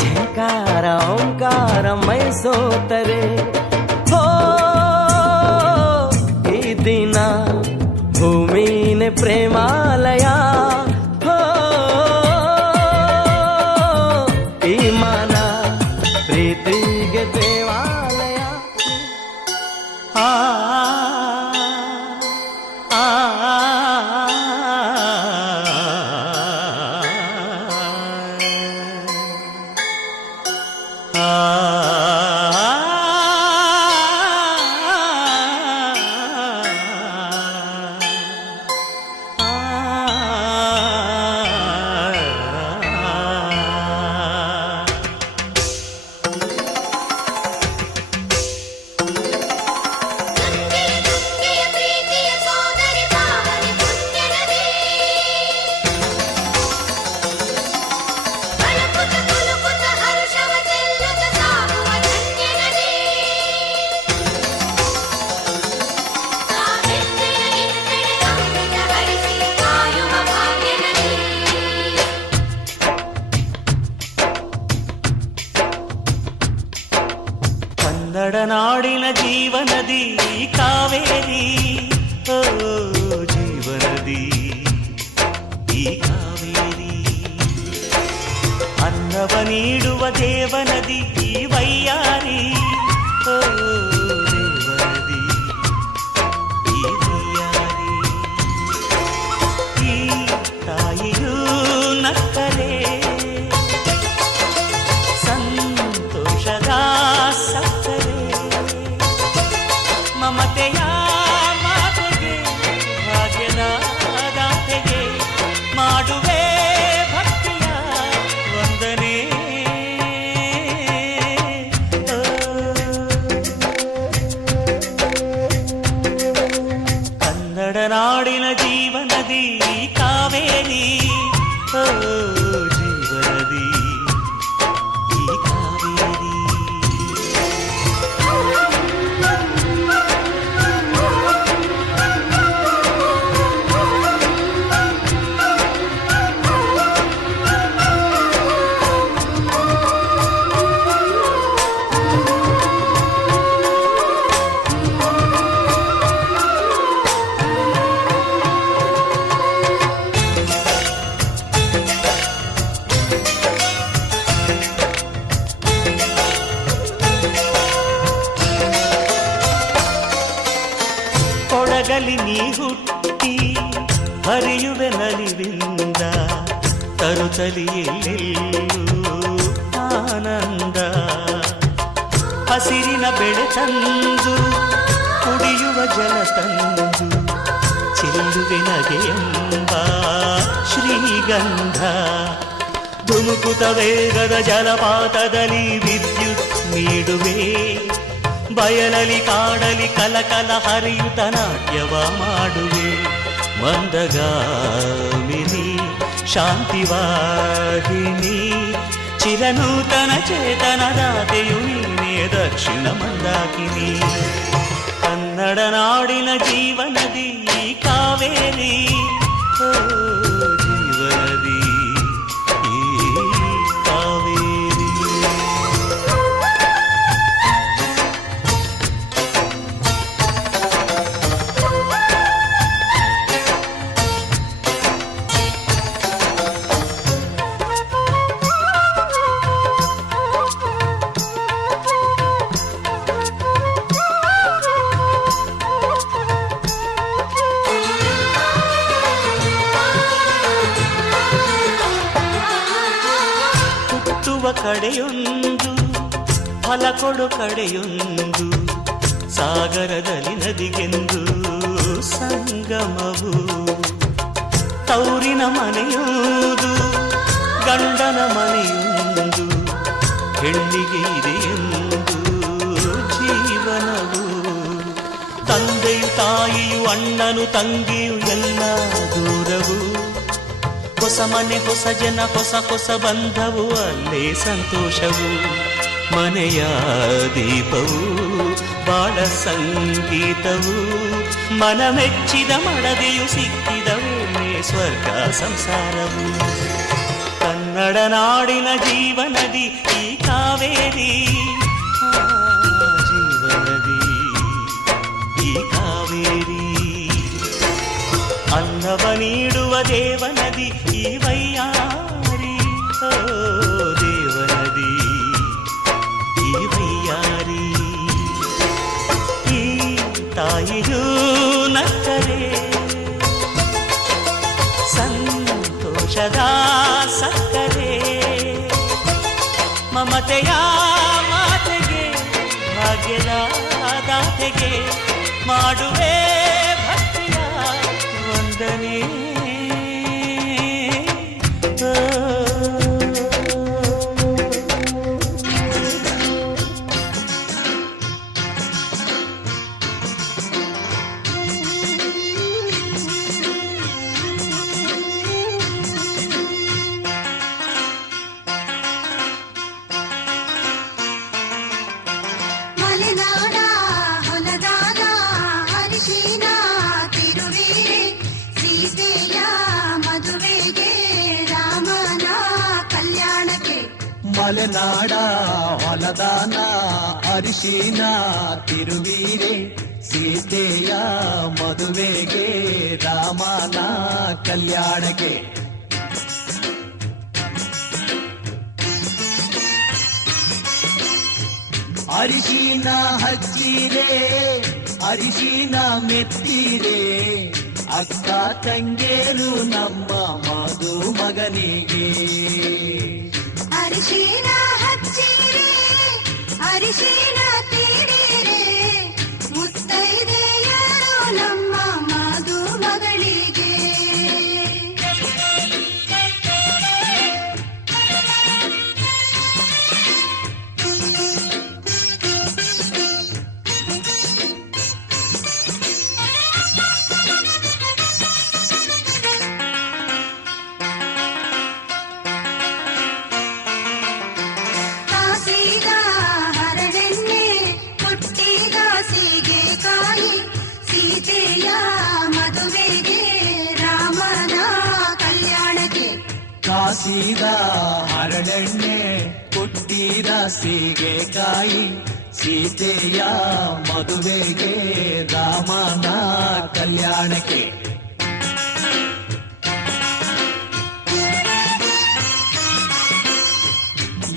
ಝಂಕಾರ ಓಂಕಾರ ಮೈಸೋತರೆ ಹೋ ಈ ದಿನ ಭೂಮಿನೇ ಪ್ರೇಮಾಲಯ ಹೋ ಈ ಮನ ಪ್ರೀತಿಗೆ ದೇವಾಲಯ ಆ ಕನ್ನಡ ನಾಡಿನ ಜೀವನದಿ ಕಾವೇರಿ ಓ ಜೀವನದಿ ಈ ಕಾವೇರಿ ಅನ್ನವ ನೀಡುವ ದೇವನದಿ ಈ ವೈಯಾರಿ ಓ ದೇವನದಿ ಈ ವೈಯಾರಿ ಈ ತಾಯಿಯೂ ನಕ್ಕರೆ ಸಂತೋಷದ ಸಕ್ಕರೆ ಮಮತೆಯ ಮಾತೆಗೆ ಭಾಗ್ಯದ ದಾತೆಗೆ ಮಾಡುವೆ ಭಕ್ತಿಯ ವಂದನೆ ಕತ್ತಲಿಯೆಲ್ಲೆಲ್ಲೂ ಆನಂದ ಹಸಿರಿನ ಬೆಳೆ ತಂದು ಕುಡಿಯುವ ಜಲ ತಂದು ಚೆಲ್ಲುವೆ ನಗೆಯೆಂಬ ಶ್ರೀಗಂಧ ಧುಮುಕುತ ವೇಗದ ಜಲಪಾತದಲ್ಲಿ ವಿದ್ಯುತ್ ನೀಡುವೆ ಬಯಲಲಿ ಕಾಡಲಿ ಕಲಕಲ ಹರಿಯುತ ನಾಟ್ಯವ ಮಾಡುವೆ ಮಂದಗಾಮಿನಿ ಶಾಂತಿವಾಹಿನಿ ಚಿರನೂತನ ಚೇತನದಾತೆಯು ನೀನೇ ದಕ್ಷಿಣ ಮಂದಾಕಿನಿ ಕನ್ನಡ ನಾಡಿನ ಜೀವನದಿ ಕಾವೇರಿ ಓ ಜೀವನದಿ ಈ ಕಾವೇರಿ ಕಡೆಯೊಂದು ಫಲ ಕೊಡು ಕಡೆಯೊಂದು ಸಾಗರದಲ್ಲಿ ನದಿಗೆಂದು ಸಂಗಮವು ತೌರಿನ ಮನೆಯುವುದು ಗಂಡನ ಮನೆಯೊಂದು ಹೆಣ್ಣಿಗೆ ಇದೆಯೆಂದು ಜೀವನವು ತಂದೆಯು ತಾಯಿಯು ಅಣ್ಣನು ತಂಗಿಯು ಎಲ್ಲ ದೂರವು ಹೊಸ ಮನೆ ಹೊಸ ಜನ ಹೊಸ ಹೊಸ ಬಂಧವು ಅಲ್ಲೇ ಸಂತೋಷವು ಮನೆಯ ದೀಪವು ಬಾಳ ಸಂಗೀತವು ಮನ ಮೆಚ್ಚಿದ ಮಡದಿಯು ಸಿಕ್ಕಿದವೇ ಸ್ವರ್ಗ ಸಂಸಾರವು ಕನ್ನಡ ನಾಡಿನ ಜೀವನದಿ ಈ ಕಾವೇರಿ ಜೀವನದಿ ಈ ಕಾವೇರಿ ಅನ್ನವ ನೀಡುವ ದೇವನದಿ ಈ ವೈಯಾರಿ ಓ ದೇವನದಿ ಈ ವೈಯಾರಿ ಈ ತಾಯಿಯೂ ನಕ್ಕರೆ ಸಂತೋಷದ ಸಕ್ಕರೆ ಮಮತೆಯ ಮಾತೆಗೆ ಭಾಗ್ಯದ ದಾತೆಗೆ ಮಾಡುವೆ ಭಕ್ತಿಯ ವಂದನೆ ಮಲೆನಾಡ ಹೊಲದಾನ ಅರಿಶಿನ ತಿರುವೀರೆ ಸೀತೆಯ ಮದುವೆಗೆ ರಾಮನ ಕಲ್ಯಾಣಕ್ಕೆ ಅರಿಶಿನ ಹಚ್ಚಿರೆ ಅರಿಶಿನ ಮೆತ್ತಿರೆ ಅಕ್ಕ ತಂಗೇರು ನಮ್ಮ ಮಧು ಮಗನಿಗೆ ಅರಿಶಿನ ಹಚ್ಚಿರೆ ಅರಿಶಿನ ತೀಡಿರೆ ಮುತ್ತೈದೆಯರು ನಮ್ಮ ಮಧು ಮಗಳಿಗೆ ಕಾಸಿದ ಹರಳೆಣ್ಣೆ ಪುಟ್ಟಿದ ಸೀಗೆಕಾಯಿ ಸೀತೆಯ ಮದುವೆಗೆ ರಾಮನ ಕಲ್ಯಾಣಕ್ಕೆ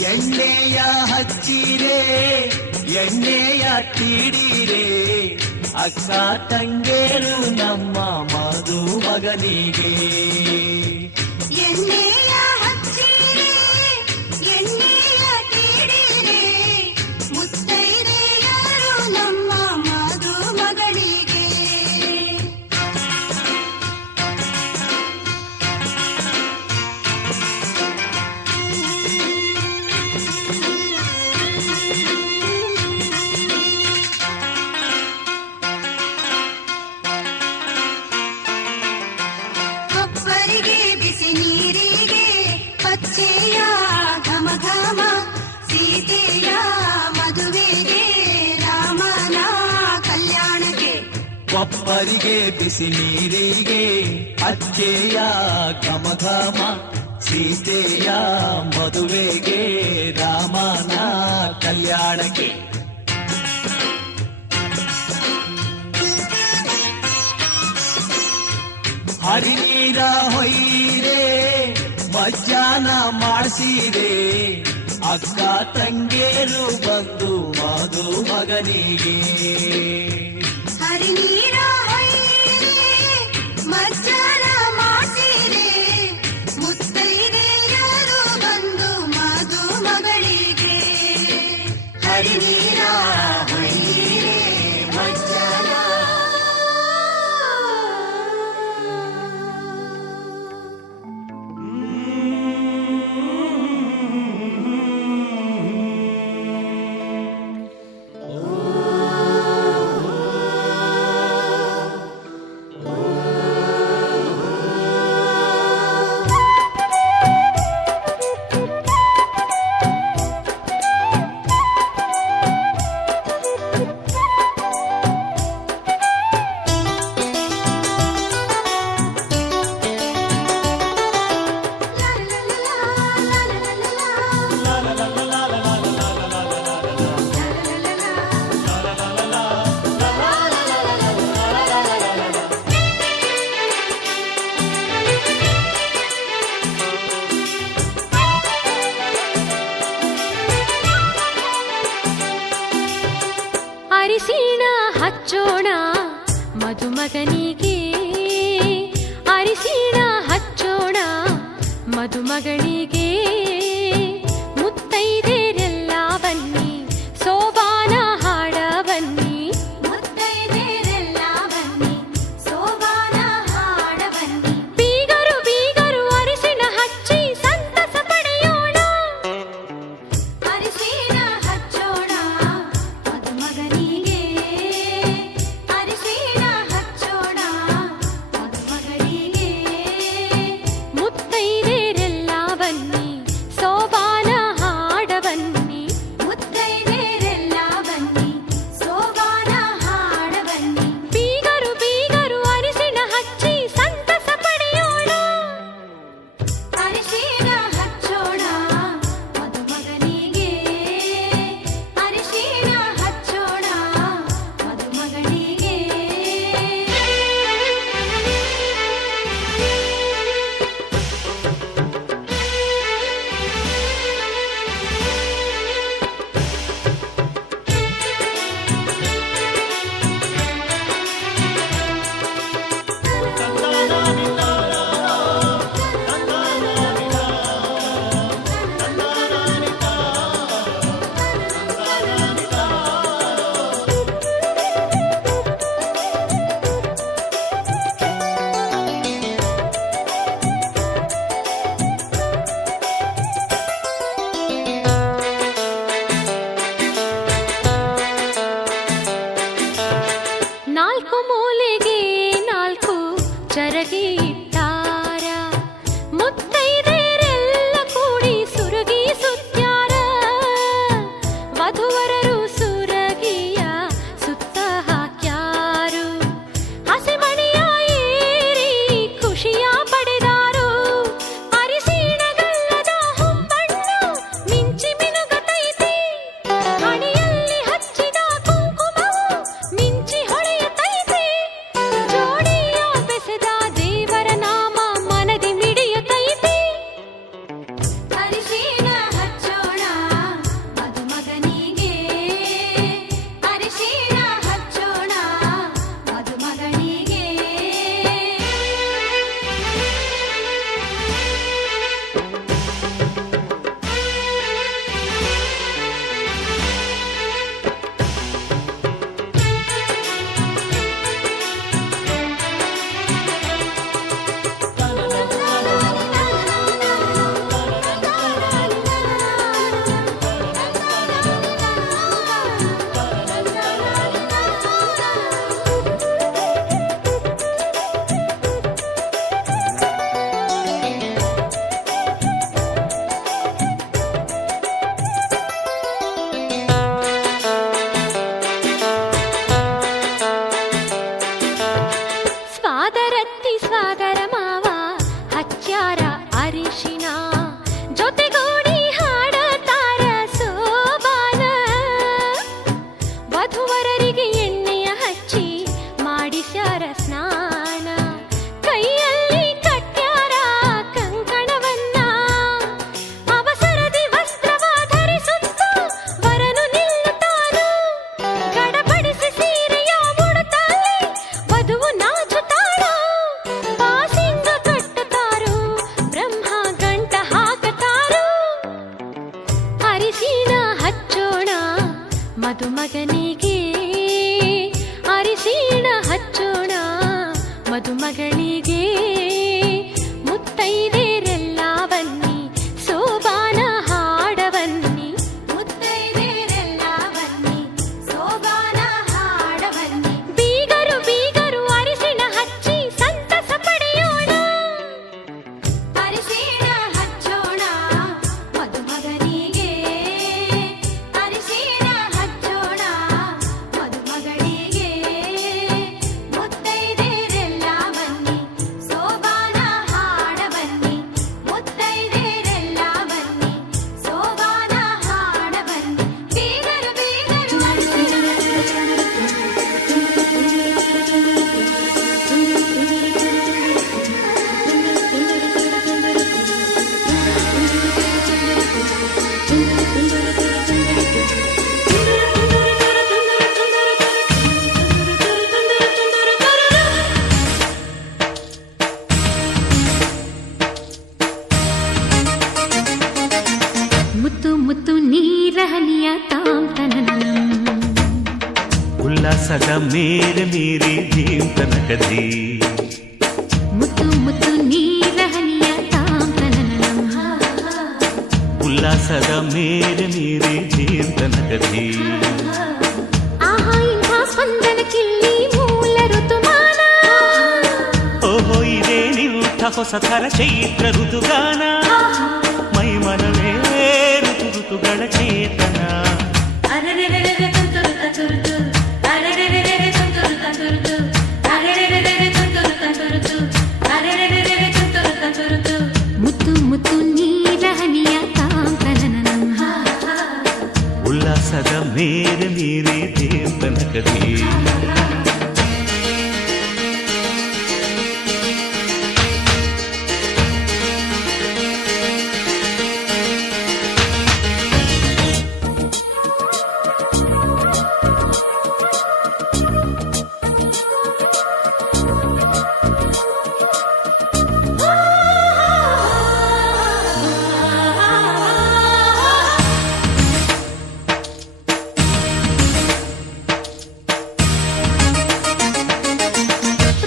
ಎಣ್ಣೆಯ ಹಚ್ಚಿರೆ ಎಣ್ಣೆಯ ತೀಡಿರೆ ಅಕ್ಕ ತಂಗೇರು ನಮ್ಮ ಮಧು ಮಗನಿಗೆ ಎಣ್ಣೆಯ ಹಚ್ಚಿರೆ ಅಪ್ಪರಿಗೆ ಬಿಸಿ ನೀರಿಗೆ ಅಜ್ಜೆಯ ಘಮ ಘಮ ಸೀತೆಯ ಮದುವೆಗೆ ರಾಮನ ಕಲ್ಯಾಣಕ್ಕೆ ಹರಿನೀರ ಹೊಯ್ರೆ ಮಜ್ಜಾನ ಮಾಡಿಸಿರೆ ಅಕ್ಕ ತಂಗೇರು ಬಂದು ಮಧು ಮಗನಿಗೆ ಹರಿನೀರ ಮಜ್ಜಾನ ಮಾಡಿಸಿರೆ ಮುತ್ತೈದೆಯರು ಬಂದು ಮಧು ಮಗಳಿಗೆ ಹರಿನೀರ ಮಜ್ಜಾನ ಅರಿಶಿಣ ಹಚ್ಚೋಣ ಮದುಮಗನಿಗೆ ಅರಿಶಿಣ ಹಚ್ಚೋಣ ಮದುಮಗಳಿಗೆ ಮುತ್ತೈದೆರೆಲ್ಲ ಬನ್ನಿ ಸೋಬಾನ ಹಾಡ ಬನ್ನಿ ಮುತ್ತೈದೆರೆಲ್ಲ ಬನ್ನಿ ಸೋಬಾನ ಹಾಡ ಬನ್ನಿ ಬೀಗರು ಬೀಗರು ಅರಿಶಿಣ ಹಚ್ಚಿ ಸಂತಸ ಪಡೆಯೋಣ ಅರಿಶಿಣ ಹಚ್ಚೋಣ ಮದುಮಗನಿಗೆ ಅರಿಶಿಣ ಹಚ್ಚೋಣ ಮದುಮಗಳಿಗೆ ಮುತ್ತೈದೆರೆಲ್ಲ ಬನ್ನಿ ಮದುಮಗನಿಗೆ ಅರಿಶಿಣ ಹಚ್ಚೋಣ ಮದುಮಗಳಿಗೆ ಮುತ್ತೈದೆರೆಲ್ಲ ಬನ್ನಿ ಸೋಬಾನ ಹಾಡ ಬನ್ನಿ ಮುತ್ತೈದೆರೆಲ್ಲ ಬನ್ನಿ ಸೋಬಾನ ಹಾಡ ಬನ್ನಿ ಬೀಗರು ಬೀಗರು ಅರಿಶಿಣ ಹಚ್ಚಿ ಸಂತಸ ಪಡೆಯೋಣ ಅರಿಶಿಣ ಹಚ್ಚೋಣ ಮದುಮಗನಿಗೆ ಅರಿಶಿಣ ಹಚ್ಚೋಣ ಮದುಮಗಳಿಗೆ ಮುತ್ತೈದೆರೆಲ್ಲ ಬನ್ನಿ ಸೋಬಾನ ಹಾಡ ಬನ್ನಿ ಮುತ್ತೈದೆರೆಲ್ಲ ಬನ್ನಿ ಸೋಬಾನ ಹಾಡ ಬನ್ನಿ ಬೀಗರು ಬೀಗರು ಮುತ್ತು ಮುತ್ತು ನೀರ ಹನಿಯ ತಾಂತನನಂ ಉಲ್ಲಾಸದ ಮೇಲೆ ಮೀರಿ ಜೀವನಕದಿ ಮುತ್ತು ಮುತ್ತು ನೀರ ಹನಿಯ ತಾಂತನನಂ ಉಲ್ಲಾಸದ ಮೇಲೆ ಮೀರಿ ಜೀವನಕದಿ ಆಹಾ ಇಂಥ ಸ್ಪಂದನ ಕಿಲ್ಲಿ ಮೂಲ ಋತುಮಾನ ಓಹೋ ಇದೇ ನಿಂಥ ಹೊಸ ಥರ ಚೈತ್ರ ಋತುಗಾನ ಮೈ ಮನವೇ ಋತು ಋತುಗಳ ಚೇತನ ಅರೆರೆರೆರೆ ತುಂತುರು ತಂತುರುತು ಅರೆರೆರೆರೆ ತುಂತುರು ತಂತುರುತು ಅರೆರೆರೆರೆ ತುಂತುರು ತಂತುರುತು ಅರೆರೆರೆರೆ ತುಂತುರು ತಂತುರುತು ಮುತ್ತು ಮುತ್ತು ನೀರ ಹನಿಯ ತಾಂತನನಂ ಉಲ್ಲಾಸದ ಮೇಲೆ ಮೀರಿ ಜೀವನಕದಿ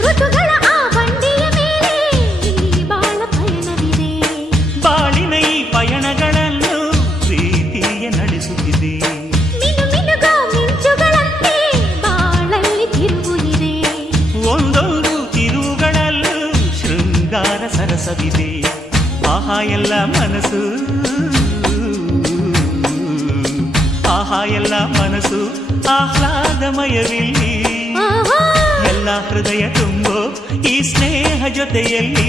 ಋತುಗಳ ಆ ಬಂಡಿಯ ಮೇಲೆ ಈ ಬಾಳ ಪಯಣವಿದೆ ಬಾಳಿನ ಈ ಪಯಣಗಳನ್ನು ಪ್ರೀತಿಯ ನಡೆಸುತ್ತಿದೆ ಮಿನು ಮಿನುಗೋ ಮಿಂಚುಗಳಂತೆ ಬಾಳಲ್ಲಿ ತಿರುವು ಇದೆ ಒಂದೊಂದು ತಿರುವುಗಳಲ್ಲೂ ಶೃಂಗಾರ ಸರಸವಿದೆ ಆಹಾ ಎಲ್ಲ ಮನಸ್ಸು ಆಹಾ ಎಲ್ಲ ಮನಸ್ಸು ಆಹ್ಲಾದಮಯವಿಲ್ಲಿ ಆಹಾ ಎಲ್ಲ ಹೃದಯ ತುಂಬೋ ಈ ಸ್ನೇಹ ಜೊತೆಯಲ್ಲಿ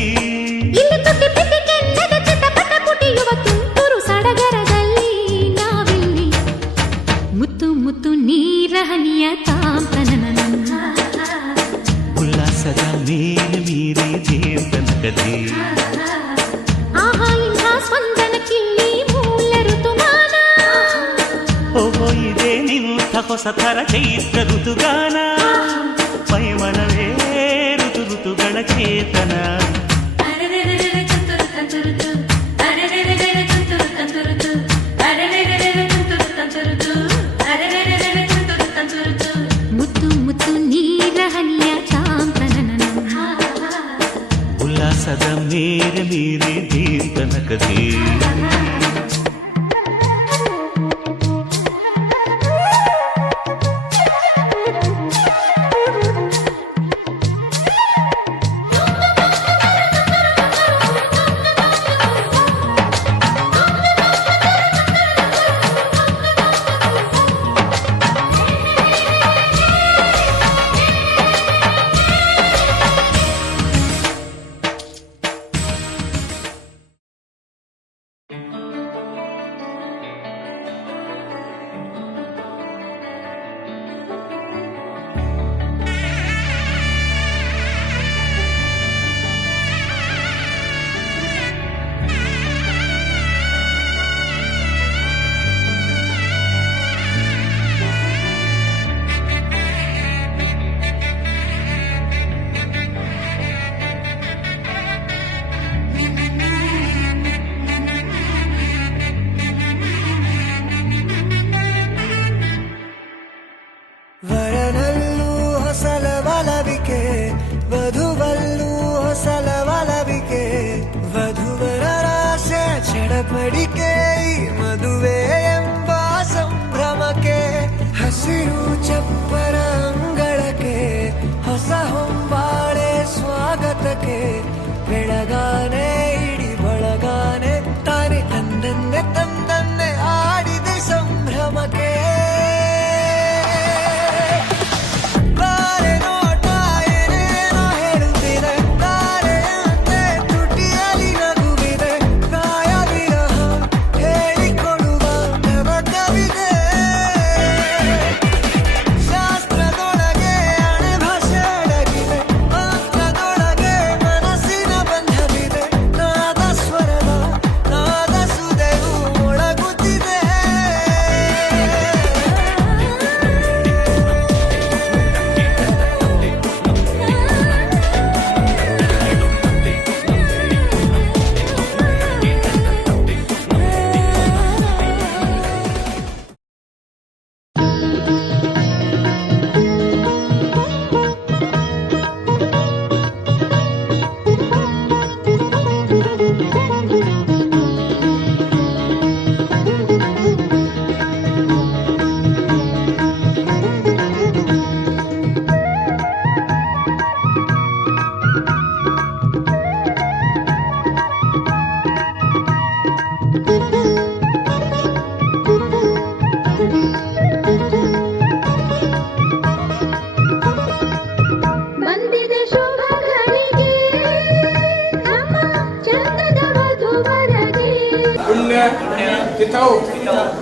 ಇಲ್ಲಿ ತುಟಿ ಪಿಟಿ ಕೆನ್ನದ ಚಿಟಪಟ ಪುಟಿಯುವ ತುಂತುರು ಸಡಗರದಲ್ಲಿ ನಾವಿಲ್ಲಿ ಮುತ್ತು ಮುತ್ತು ನೀರ ಹನಿಯ ತಾಂತನನಂ ಉಲ್ಲಾಸದ ಮೇಲೆ ಮೀರಿ ಜೀವನಕದಿ ಆಹಾ ಇಂಥ ಸ್ಪಂದನ ಕಿಲ್ಲಿ ಮೂಲ ಋತುಮಾನ ಓಹೋ ಇದೇ ನಿಂಥ ಹೊಸ ಥರ ಚೈತ್ರ ಋತುಗಾನ ಮೈ ಮನವೇ ಋತು ಋತುಗಳ ಚೇತನ ಅರೆರೆರೆರೆ ತುಂತುರು ತಂತುರುತು ಅರೆರೆರೆರೆ ತುಂತುರು ತಂತುರುತು ಅರೆರೆರೆರೆ ತುಂತುರು ತಂತುರುತು ಅರೆರೆರೆರೆ ತುಂತುರು ತಂತುರುತು ಮುತ್ತು ಮುತ್ತು ನೀರ ಹನಿಯ ತಾಂತನನಂ ಉಲ್ಲಾಸದ ಮೇಲೆ ಮೀರಿ ಜೀವನಕದಿ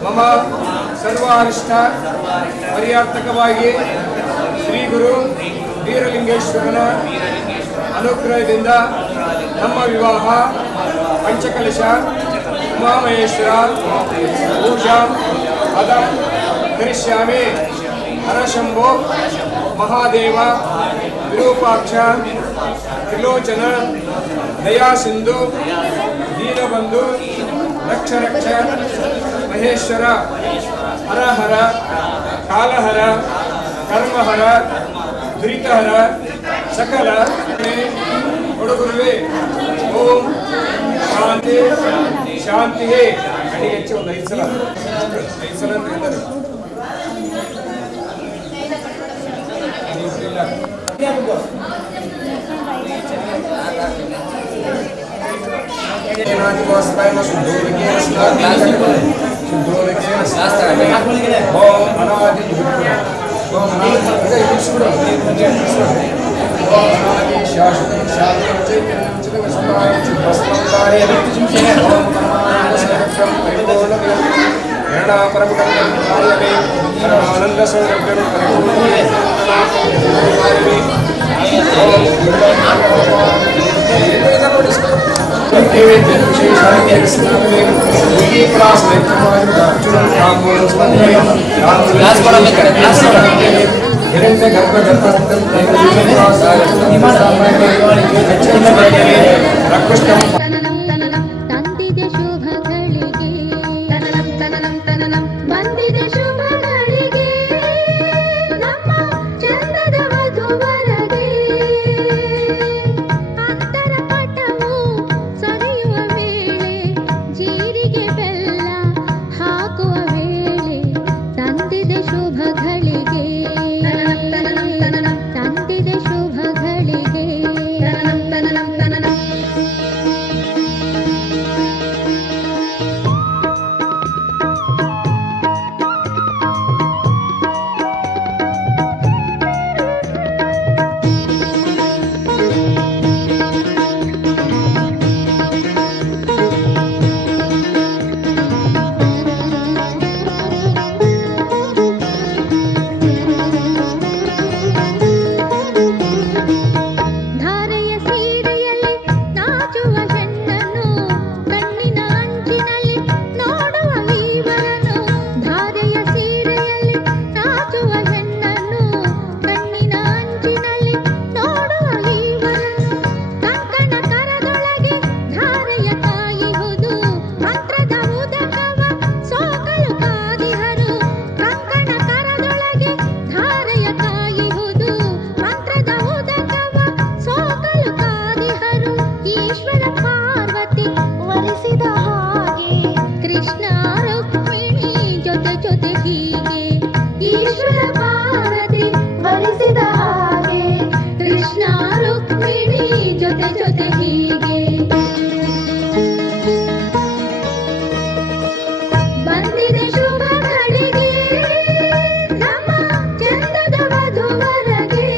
ಮಮ ಸರ್ವಾರಿಷ್ಟ ಪರ್ಯಾರ್ಥಕವಾಗಿ ಶ್ರೀ ಗುರು ವೀರಲಿಂಗೇಶ್ವರನ ಅನುಗ್ರಹದಿಂದ ನಮ್ಮ ವಿವಾಹ ಪಂಚಕಲಶ ಉಮಾಮಹೇಶ್ವರ ಪೂಜಾ ಪದ ಕರಿಷ್ಯಾಮಿ. ಹರಶಂಭೋ ಮಹಾದೇವ ವಿರೂಪಾಕ್ಷ ತ್ರಿಲೋಚನ ದಯಾಸಿಂಧು ದೀನಬಂಧು ರಕ್ಷ ರಕ್ಷ ಮಹೇಶ್ವರ ಹರ ಹರ ಕಾಲಹರ ಕರ್ಮಹರ ದುರಿತಹರ ಸಕಲ ಕೊಡುಗುರುವೆ. ಓಂ ಶಾಂತಿ ಶಾಂತಿ. ಅಡಿಗೆ ಹೆಚ್ಚು ಒಂದು 5 ಸಲ ಅಂತ ಹೇಳ್ತಾರೆ. ತಂದಿದೆ ಶುಭಗಳಿಗೆ ಬಂದಿದೆ ಶುಭಗಳಿಗೆ ನಮ್ಮ ಚಂದದ ವಧುವರಗೆ ಅಂತರ ಪಟವು ಸರಿಯುವ ವೇಳೆ ಜೀರಿಗೆ ಬೆಲ್ಲ ಹಾಕುವ ವೇಳೆ ತಂದಿದೆ ಶುಭಗಳಿಗೆ ತಂದಿದೆ ಶುಭಗಳಿಗೆ. ಧಾರೆಯ ಸೀರೆಯಲ್ಲಿ ನಾಚುವ ಹೆಣ್ಣನ್ನು ಕಣ್ಣಿನ ಅಂಚಿನಲ್ಲಿ ನೋಡುವ ವೀವರನು. ಧಾರೆಯ ಸೀರೆಯಲ್ಲಿ ನಾಚುವ ಹೆಣ್ಣನ್ನು ಕಣ್ಣಿನ ಅಂಚಿನಲ್ಲಿ ನೋಡುವ ವೀವರನು. ಕಂಕಣ ಕರದೊಳಗೆ ಧಾರೆಯ ಕಾಯುವುದು ಮಂತ್ರದ ಉದಕವ ಸೋಕಲು ಕಾದಿಹರು. ಕಂಕಣ ಕರದೊಳಗೆ ಧಾರೆಯ ಕಾಯುವುದು ಮಂತ್ರದ ಉದಕವ ಸೋಕಲು ಕಾದಿಹರು. ಈಶ್ವರ ಪಾರ್ವತಿ ವರಿಸಿದ ಹಾಗೆ ಕೃಷ್ಣ ರುಕ್ಮಿಣಿ ಜೊತೆ ಜೊತೆ ಹೀಗೆ. ಈಶ್ವರ ಪಾರ್ವತಿ ವರಿಸಿದ ಹಾಗೆ ಕೃಷ್ಣ ರುಕ್ಮಿಣಿ ಜೊತೆ ಜೊತೆ ಹೀಗೆ. ಬಂದಿದೆ ಶುಭಗಳಿಗೆ ನಮ್ಮ ಚಂದದ ವಧುವರಗೆ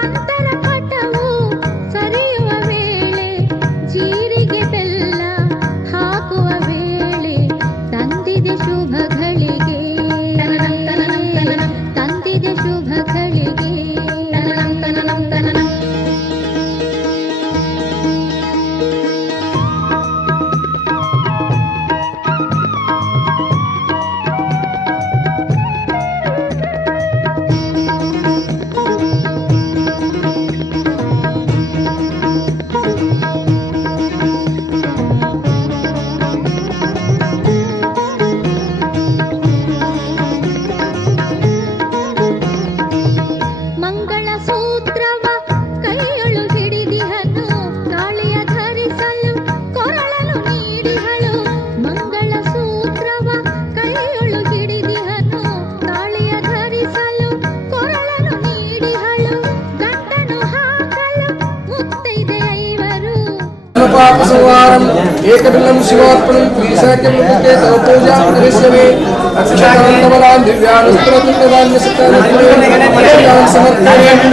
ಅಂತರ ಪಟವು ಸರಿಯುವ ವೇಳೆ ಜೀರಿಗೆ ಬೆಲ್ಲ ಹಾಕುವ ವೇಳೆ ತಂದಿದೆ ಶುಭಗಳಿಗೆ ತಂದಿದೆ ಶುಭಗಳಿಗೆ. ಮಂಗಳ ಸೂತ್ರವ ಕೈಯೊಳು ಹಿಡಿದಿಹನು ತಾಳಿಯ ಧರಿಸಲು ಕೊರಳಲು ನೀಡಿಹಳು. ಮಂಗಳ ಸೂತ್ರವ ಕೈಯೊಳು ಹಿಡಿದಿಹನು ತಾಳಿಯ ಧರಿಸಲು ಕೊರಳಲು ನೀಡಿಹಳು. ಗಂಟನು ಹಾಕಲು ಮುತ್ತೈದೆ ಐವರು. ಪಾಪ ಸಂಹಾರಂ ಏಕಬಿಲ್ಲಂ ಶಿವಾರ್ಪಣಂ ತ್ರಿಶಾಖ್ಯಂ ಮುಖೇ ತವ ಪೂಜಾ ಕರಿಷ್ಯಾಮಿ. ಅಕ್ಷತಾಂತಬಲಾಂ ದಿವ್ಯಾನುಸ್ಫುರತಿರ್ದಾನ್ಯ ಸತ್ಯಾನುಸ್ಫುರಂ ಸಮರ್ಪಯಾಮಿ.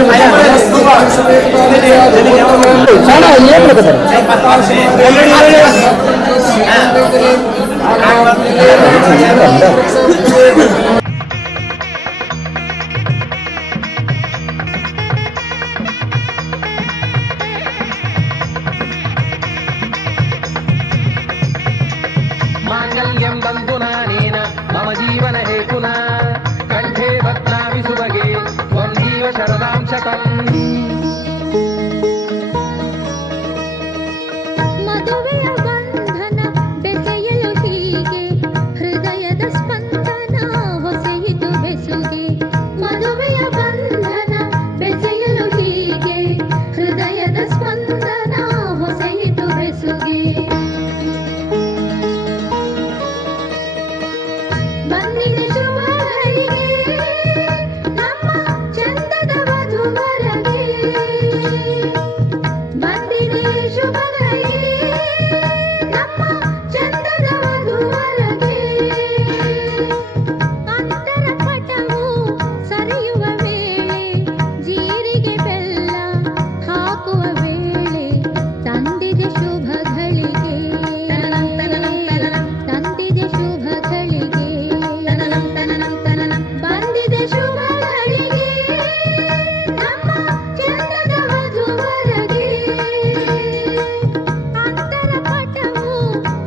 माङ्गल्यं बन्धुनानेन मम जीवन हेतुना कण्ठे बध्नामि सुभगे त्वं जीव शरदां शतम् ಮದುವೆಯ ಬಂಧನ ಬೆಸೆಯಲು ಹೀಗೆ ಹೃದಯದ ಸ್ಪಂದನ ಹೊಸೆಯಿತು ಬೆಸುಗೆ ಮದುವೆಯ ಬಂಧನ ಬೆಸೆಯಲು ಹೀಗೆ ಹೃದಯದ ಸ್ಪಂದನ ಹೊಸೆಯಿತು ಬೆಸುಗೆ ಬಂದಿದೆ ಶುಭ ಘಳಿಗೆ ನಮ್ಮ ಚಂದದ ವಧುವರಗೆ ಬಂದಿದೆ ಶುಭ ಘಳಿಗೆ ನಮ್ಮ ಚಂದದ ವಧುವರಗೆ ಅಂತರ ಪಟವು ಸರಿಯುವ ವೇಳೆ ಜೀರಿಗೆ ಬೆಲ್ಲ ಹಾಕುವ ವೇಳೆ ತಂದಿದೆ ಶುಭ ಘಳಿಗೆ ತಂದಿದೆ ಶುಭ ಘಳಿಗೆ ಬಂದಿದೆ ಶುಭ ಘಳಿಗೆ ನಮ್ಮ ಚಂದದ ವಧುವರಗೆ ಅಂತರ ಪಟವು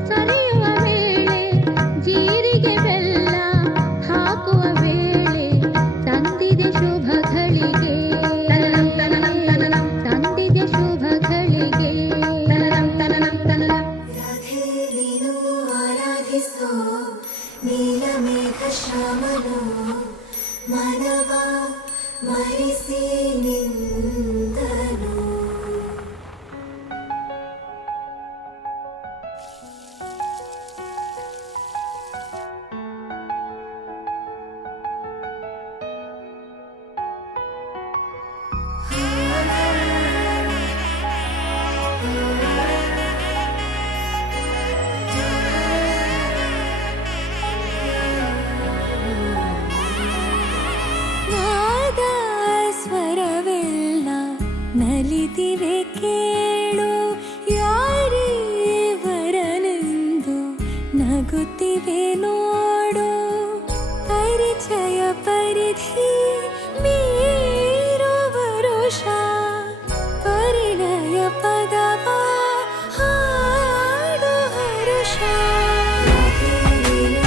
ಸರಿಯುವ ವೇಳೆ ಜೀರಿಗೆ ಬೆಲ್ಲ ಹಾಕುವ ವೇಳೆ ತಂದಿದೆ ಶುಭ ಘಳಿಗೆ ತಂದಿದೆ ಶುಭ ಘಳಿಗೆ ರಾಧೆ ನೀನು ಆರಾಧಿಸೋ ನೀಲಮೇಘ ಶ್ಯಾಮನು ಮನವ ಮರಿಸಿ ನಿಂದನು ನಾದ ಸ್ವರವೆಲ್ಲ ನಲಿದಿವೆ ಕೇಳು ಯಾರೀವರನೆಂದು ನಗುತ್ತಿವೆ ನೋಡು ಪರಿಚಯ ಪರಿಧಿ ಮೀರುವ ರೋಷ ಪರಿಣಯ ಪದವ ಹಾಡು ಹರುಷ ನೀನು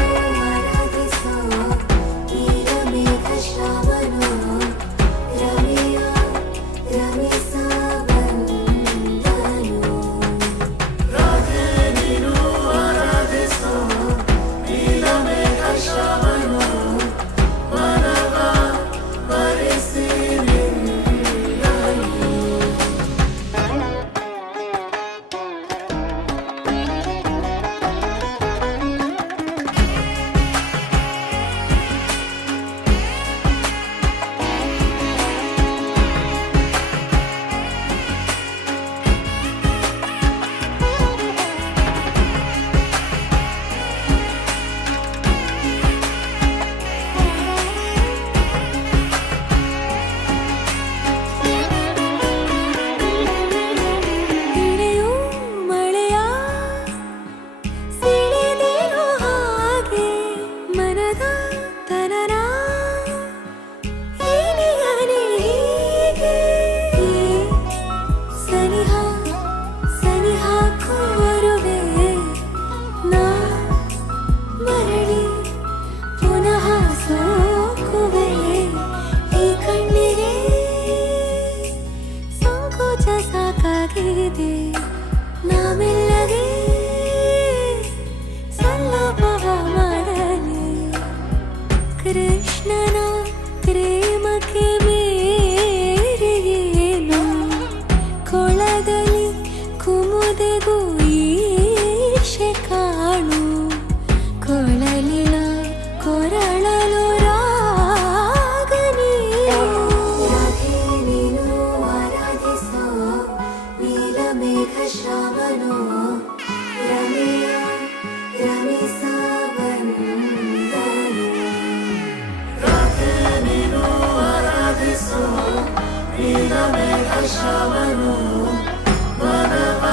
ಆರಾಧಿಸೋ ನೀಲಮೇಘ ಶ್ಯಾಮನು ರಮಿಯ ರಮಿಸ ಬಂದನು ಇಳೆಯು ಮಳೆಯ ಸಿಡಿದಿರೋ ಹಾಗೆ ಮನದ ತನನ ಹೀಗೆ ಸನಿಹ ಸನಿಹ ಕೋರುವೆ ನಾ ಮರಳಿ ಪುನಃ ಸೋಕುವೆ ಈ ಕಣ್ಣಿಗೆ ಸಂಕೋಚ ಸಾಕಾಗಿದೆ ನಾಮೆಲ್ಲಗೆ ಸಲ್ಲಪವ ಮಾಡಲಿ ಕೃಷ್ಣನ ಪ್ರೇಮಕ್ಕೆ ಮೇರೆಯೇನು ಕೊಳದಲ್ಲಿ ಕುಮುದೆಗೂ ಈಶೆ ಕಾಣು ಕೊಳಲಿನ ಕೊರಳಲು ರಾಗ ನೀನು ರಾಧೆ ನೀನು ಆರಾಧಿಸೋ ನೀಲಮೇಘ ಶ್ಯಾಮನು ರಮಿಯ ರಮಿಸ ಬಂದನು ರಾಧೆ ನೀನು ಆರಾಧಿಸೋ ನೀಲಮೇಘ ಶ್ಯಾಮನು ಮನವ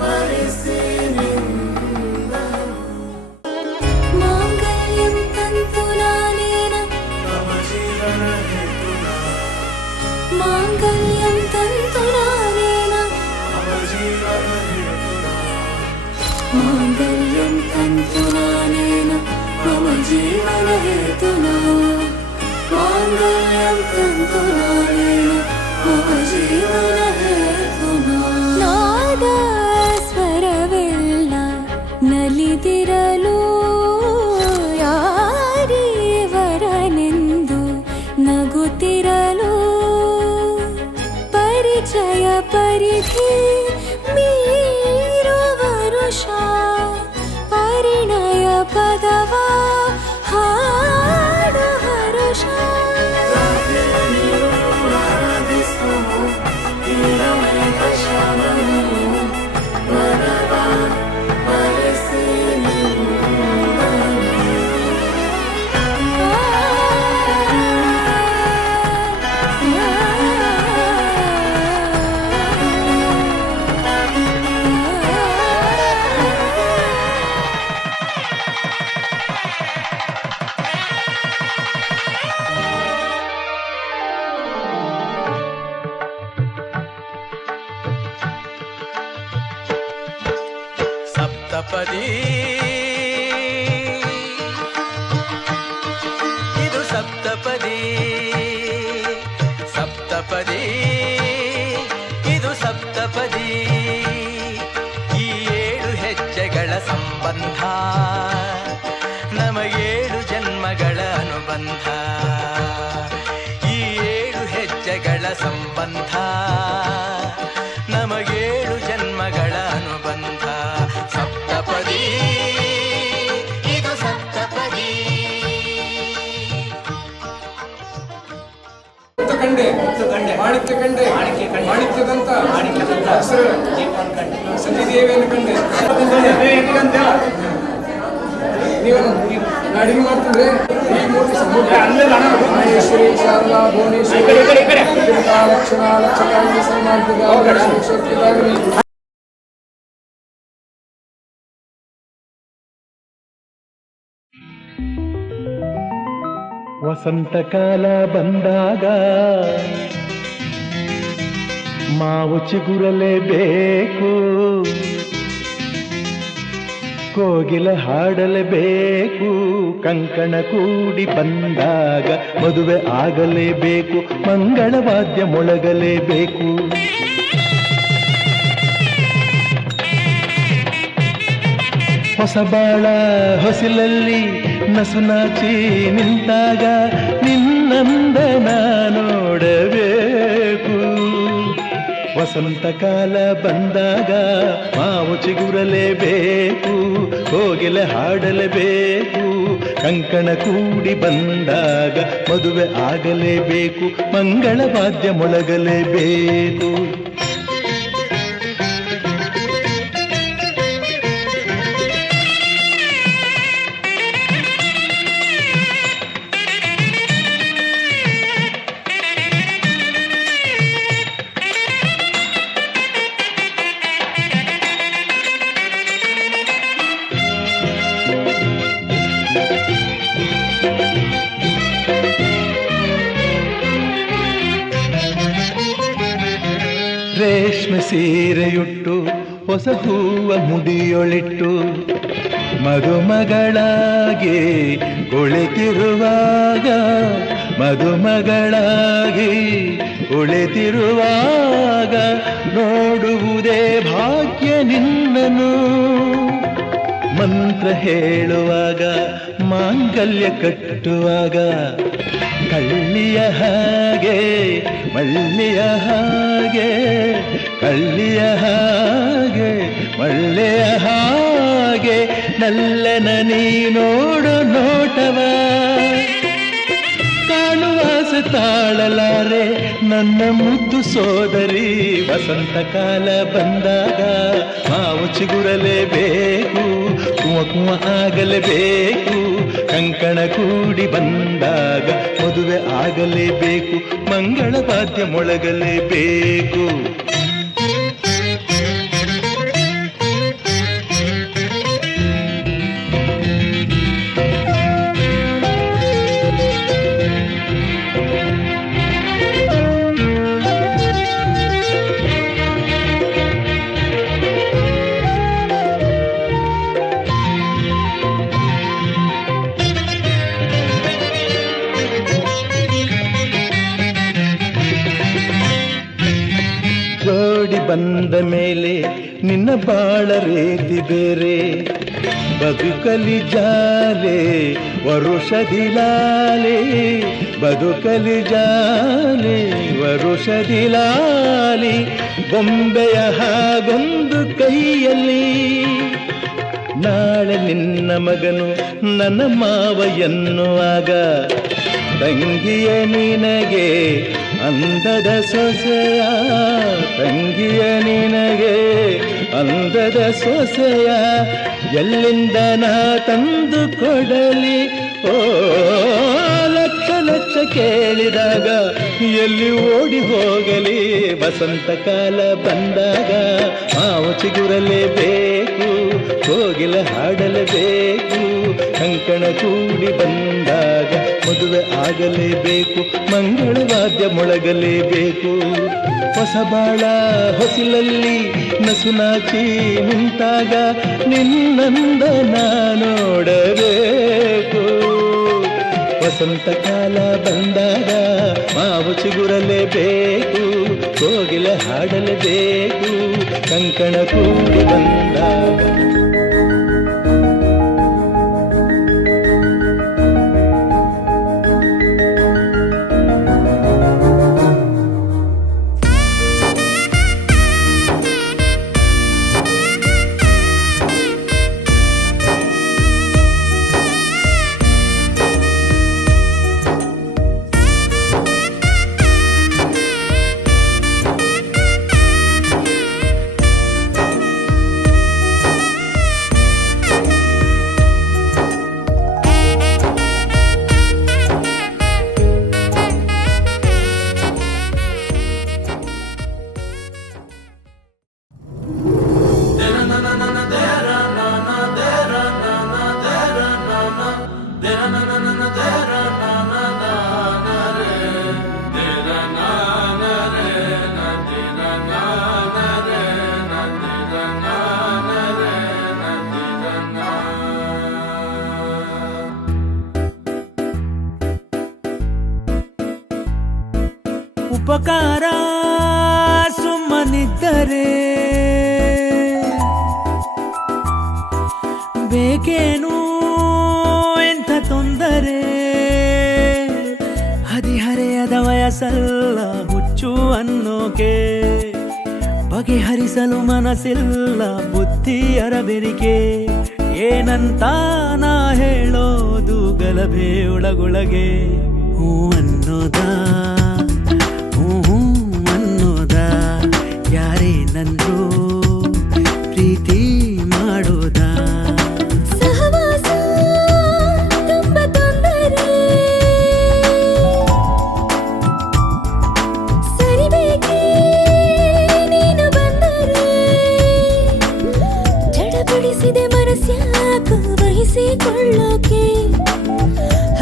ಮರಿಸಿ ನಿಂದನು जीवन हेतुना माङ्गल्यं तन्तुना मम जीवन हेतुना नाद स्वरवेल्ल नलिदिरलु यारीवरनेंदु नगुತ್ತಿರಲು ಪರಿಚಯ ಪರಿಧಿ ಮೀರುವ ವರುಷ ಪರಿಣಯ ಪದವ ಹಾಡು ಹರುಷ ಸಪ್ತಪದಿ ಇದು ಸಪ್ತಪದಿ ಸಪ್ತಪದಿ ಇದು ಸಪ್ತಪದಿ ಈ 7 ಹೆಜ್ಜೆಗಳ ಸಂಬಂಧ ನಮಗೇಳು ಜನ್ಮಗಳ ಅನುಬಂಧ ಈ 7 ಹೆಜ್ಜೆಗಳ ಸಂಬಂಧ ನಮಗೇಳು ಜನ್ಮಗಳ ಅನುಬಂಧ ಸಪ್ತಪದಿ ಇದು ಸಪ್ತಪದಿ ಕಂಡೆ ಮಾಣಿಕ್ಯ ಕಂಡೆ ಮಾಣಿಕ್ಯದಂತ ಹೆಸರು ಸತೀದೇವಿಯನ್ನು ಕಂಡೆ ನೀವು ಅಡಿಗೆ ಮಾಡ್ತಿದ್ರೆ ಈ ಮೂರ್ತಿ ಮಹೇಶ್ವರಿ ಶಾರದಾ ಭುವನೇಶ್ವರಿ ಲಕ್ಷಣ ಲಕ್ಷಕಾಂಗಿ ಸನ್ಮಾನಿಸಿದ ವಸಂತಕಾಲ ಬಂದಾಗ ಮಾವು ಚಿಗುರಲೇಬೇಕು, ಕೋಗಿಲ ಹಾಡಲೇಬೇಕು, ಕಂಕಣ ಕೂಡಿ ಬಂದಾಗ ಮದುವೆ ಆಗಲೇಬೇಕು, ಮಂಗಳವಾದ್ಯ ಮೊಳಗಲೇಬೇಕು. ಹೊಸ ಬಾಳ ಹೊಸಿಲಲ್ಲಿ ನಸುನಾಚಿ ನಿಂತಾಗ ನಿನ್ನಂದನ ನೋಡಬೇಕು. ವಸಂತಕಾಲ ಬಂದಾಗ ಮಾವು ಚಿಗುರಲೇಬೇಕು, ಕೋಗಿಲ ಹಾಡಲೇಬೇಕು, ಕಂಕಣ ಕೂಡಿ ಬಂದಾಗ ಮದುವೆ ಆಗಲೇಬೇಕು, ಮಂಗಳವಾದ್ಯ ಮೊಳಗಲೇಬೇಕು. ರೇಷ್ಮೆ ಸೀರೆಯುಟ್ಟು ಹೊಸ ಹೂವ ಮುಡಿಯೊಳಿಟ್ಟು ಮದುಮಗಳಾಗಿ ಕುಳಿತಿರುವಾಗ, ಮದುಮಗಳಾಗಿ ಕುಳಿತಿರುವಾಗ ನೋಡುವುದೇ ಭಾಗ್ಯ ನಿನ್ನನು. ಮಂತ್ರ ಹೇಳುವಾಗ ಮಾಂಗಲ್ಯ ಕಟ್ಟುವಾಗ ಕಳ್ಳಿಯ ಹಾಗೆ ಮಳ್ಳಿಯ ಹಾಗೆ, ಕಳ್ಳಿಯ ಹಾಗೆ ಮಳ್ಳೆಯ ಹಾಗೆ ನಲ್ಲನ ನೀ ನೋಡು ನೋಟವ ಕಾಣುವಾಸೆ ತಾಳಲಾರೆ ನನ್ನ ಮುದ್ದು ಸೋದರಿ. ವಸಂತಕಾಲ ಬಂದಾಗ ಮಾವು ಚಿಗುರಲೇಬೇಕು, ಕುವ ಕುವ ಆಗಲೇಬೇಕು, ಕಂಕಣ ಕೂಡಿ ಬಂದಾಗ ಮದುವೆ ಆಗಲೇಬೇಕು, ಮಂಗಳವಾದ್ಯ ಮೊಳಗಲೇಬೇಕು. ಬಂದ ಮೇಲೆ ನಿನ್ನ ಬಾಳ ರೀತಿ ಬೇರೆ. ಬದುಕಲಿ ಜಾಲೆ ವರುಷದಿಲಾಲೆ, ಬದುಕಲಿ ಜಾಲೆ ವರುಷದಿಲಾಲಿ, ಬೊಂಬೆಯ ಹಾಗೊಂದು ಕೈಯಲ್ಲಿ. ನಾಳೆ ನಿನ್ನ ಮಗನು ನನ್ನ ಮಾವ ಎನ್ನುವಾಗ ತಂಗಿಯ ನಿನಗೆ ಅಂದದ ಸೊಸೆಯ, ತಂಗಿಯ ನಿನಗೆ ಅಂದದ ಸೊಸೆಯ ಎಲ್ಲಿಂದ ನಾ ತಂದು ಕೊಡಲಿ. ಓ ಲಕ್ಷ ಲಕ್ಷ ಕೇಳಿದಾಗ ಎಲ್ಲಿ ಓಡಿ ಹೋಗಲಿ. ವಸಂತ ಕಾಲ ಬಂದಾಗ ಮಾವು ಚಿಗುರಲೇಬೇಕು, ಕೋಗಿಲ ಹಾಡಲೇಬೇಕು, ಕಂಕಣ ಕೂಡಿ ಬಂದಾಗ ಮದುವೆ ಆಗಲೇಬೇಕು, ಮಂಗಳವಾದ್ಯ ಮೊಳಗಲೇಬೇಕು. ಹೊಸ ಬಾಳ ಹೊಸಿಲಲ್ಲಿ ನಸುನಾಚಿ ನಿಂತಾಗ ನಿನ್ನಂದ ನೋಡಬೇಕು. ವಸಂತ ಕಾಲ ಬಂದಾಗ ಮಾವು ಚಿಗುರಲೇಬೇಕು, ಕೋಗಿಲ ಹಾಡಲೇಬೇಕು, ಕಂಕಣ ಕೂಡಿ ಬಂದಾಗ. ಉಪಕಾರ ಸುಮ್ಮನಿದ್ದರೆ ಬೇಕೇನು ಎಂಥ ತೊಂದರೆ. ಹದಿಹರೆಯದ ವಯಸ್ಸಲ್ಲ ಹುಚ್ಚು ಅನ್ನೋಕೆ, ಬಗೆಹರಿಸಲು ಮನಸ್ಸಿಲ್ಲ ಬುದ್ಧಿಯರ ಬೆರಿಕೆ. ಏನಂತ ನಾ ಹೇಳೋದು ಗಲಭೆ ಒಳಗೊಳಗೆ. ಹೂ ಅನ್ನೋದ ಅನ್ನೋದ ಯಾರೇನಂದ್ರು ಪ್ರೀತಿ ಮಾಡೋದ. ಸಹವಾಸ ತುಂಬ ತೊಂದರೆ, ಸರಿಬೇಕೇ ನೀನು ಬಂದರೆ. ಜಡಪಡಿಸಿದೆ ಮನಸ್ಯಾಕ ವಹಿಸಿಕೊಳ್ಳೋಕೆ,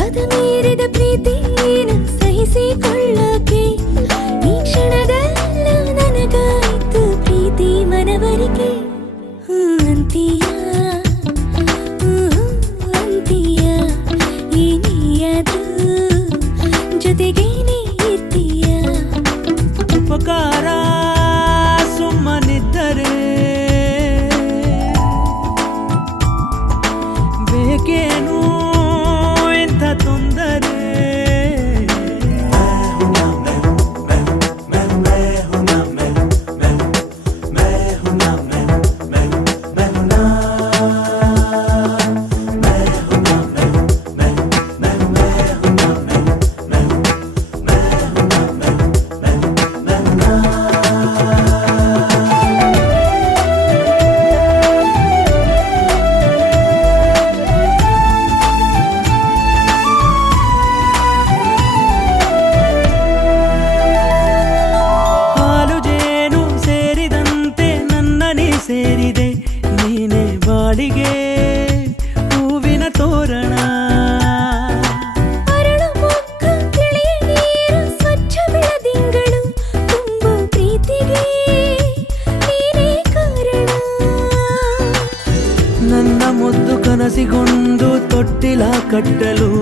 ಹದ ಮೀರಿದ ಪ್ರೀತಿನ ಸಹಿಸಿಕೊಳ್ಳೋಕೆ. ಈ ಕ್ಷಣದಲ್ಲ ನನಗಾಯ್ತು ಪ್ರೀತಿ ಮನವರಿಕೆ. ಅಂತೀಯ ಅಂತೀಯ ಏನಿಯಾದ್ರೂ ಜೊತೆಗೇನೆ ಇರ್ತೀಯ. ಉಪಕಾರ ಸುಮ್ಮನಿದ್ದರೆ ಬೇಕೇನು ಎಂಥ ತೊಂದರೆ. ಸೇರಿದೆ ನೀನೆ ಬಾಳಿಗೆ ಹೂವಿನ ತೋರಣ. ಅರಳು ಮೊಗ್ಗ ತಿಳಿಯ ನೀರು ಸ್ವಚ್ಛ ಬೆಳದಿಂಗಳು ತುಂಬು ಪ್ರೀತಿಗೆ ನೀನೇ ಕಾರಣ. ನನ್ನ ಮುದ್ದು ಕನಸಿಗೊಂದು ತೊಟ್ಟಿಲ ಕಟ್ಟಲು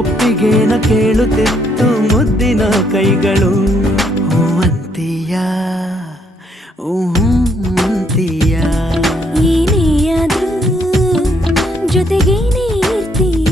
ಒಪ್ಪಿಗೆನ ಕೇಳುತ್ತಿತ್ತು ಮುದ್ದಿನ ಕೈಗಳು. ಹೂ ಅಂತೀಯ ಜೊತೆಗೇನೆ ಇರ್ತೀಯ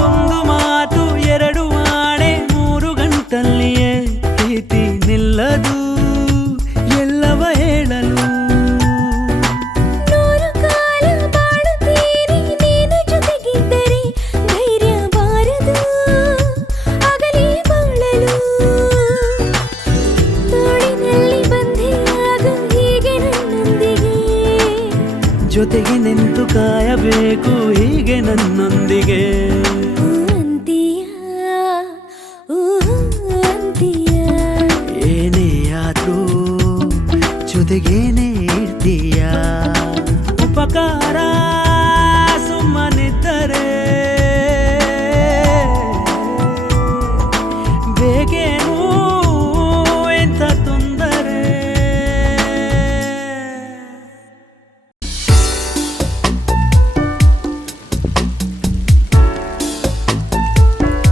ಒಂದು ಮಾತು ಎರಡು ಆಣೆ ಮೂರು ಗಂಟಲ್ಲಿಯೇ ಪ್ರೀತಿ ನಿಲ್ಲದು ಎಲ್ಲವ ಹೇಳಲು ನೂರು ಕಾಲ ಬಾಳುತ್ತೀರಿ ನೀನು ಜೊತೆಗಿದ್ದರೆ ಧೈರ್ಯ ಬಾರದು ಆಗಲಿ ಬಾಳಲು ತೋಳಿನಲ್ಲಿ ಬಂದೆಯಾಗು ಹೀಗೆ ನನ್ನೊಂದಿಗೆ ಜೊತೆಗೆ ನಿಂತು ಕಾಯಬೇಕು ಹೀಗೆ ನನ್ನೊಂದಿಗೆ ಅಂತೀಯ ಅಂತೀಯ ಏನೇ ಆದ್ರೂ ಜೊತೆಗೇನೆ ಇರ್ತೀಯ ಉಪಕಾರ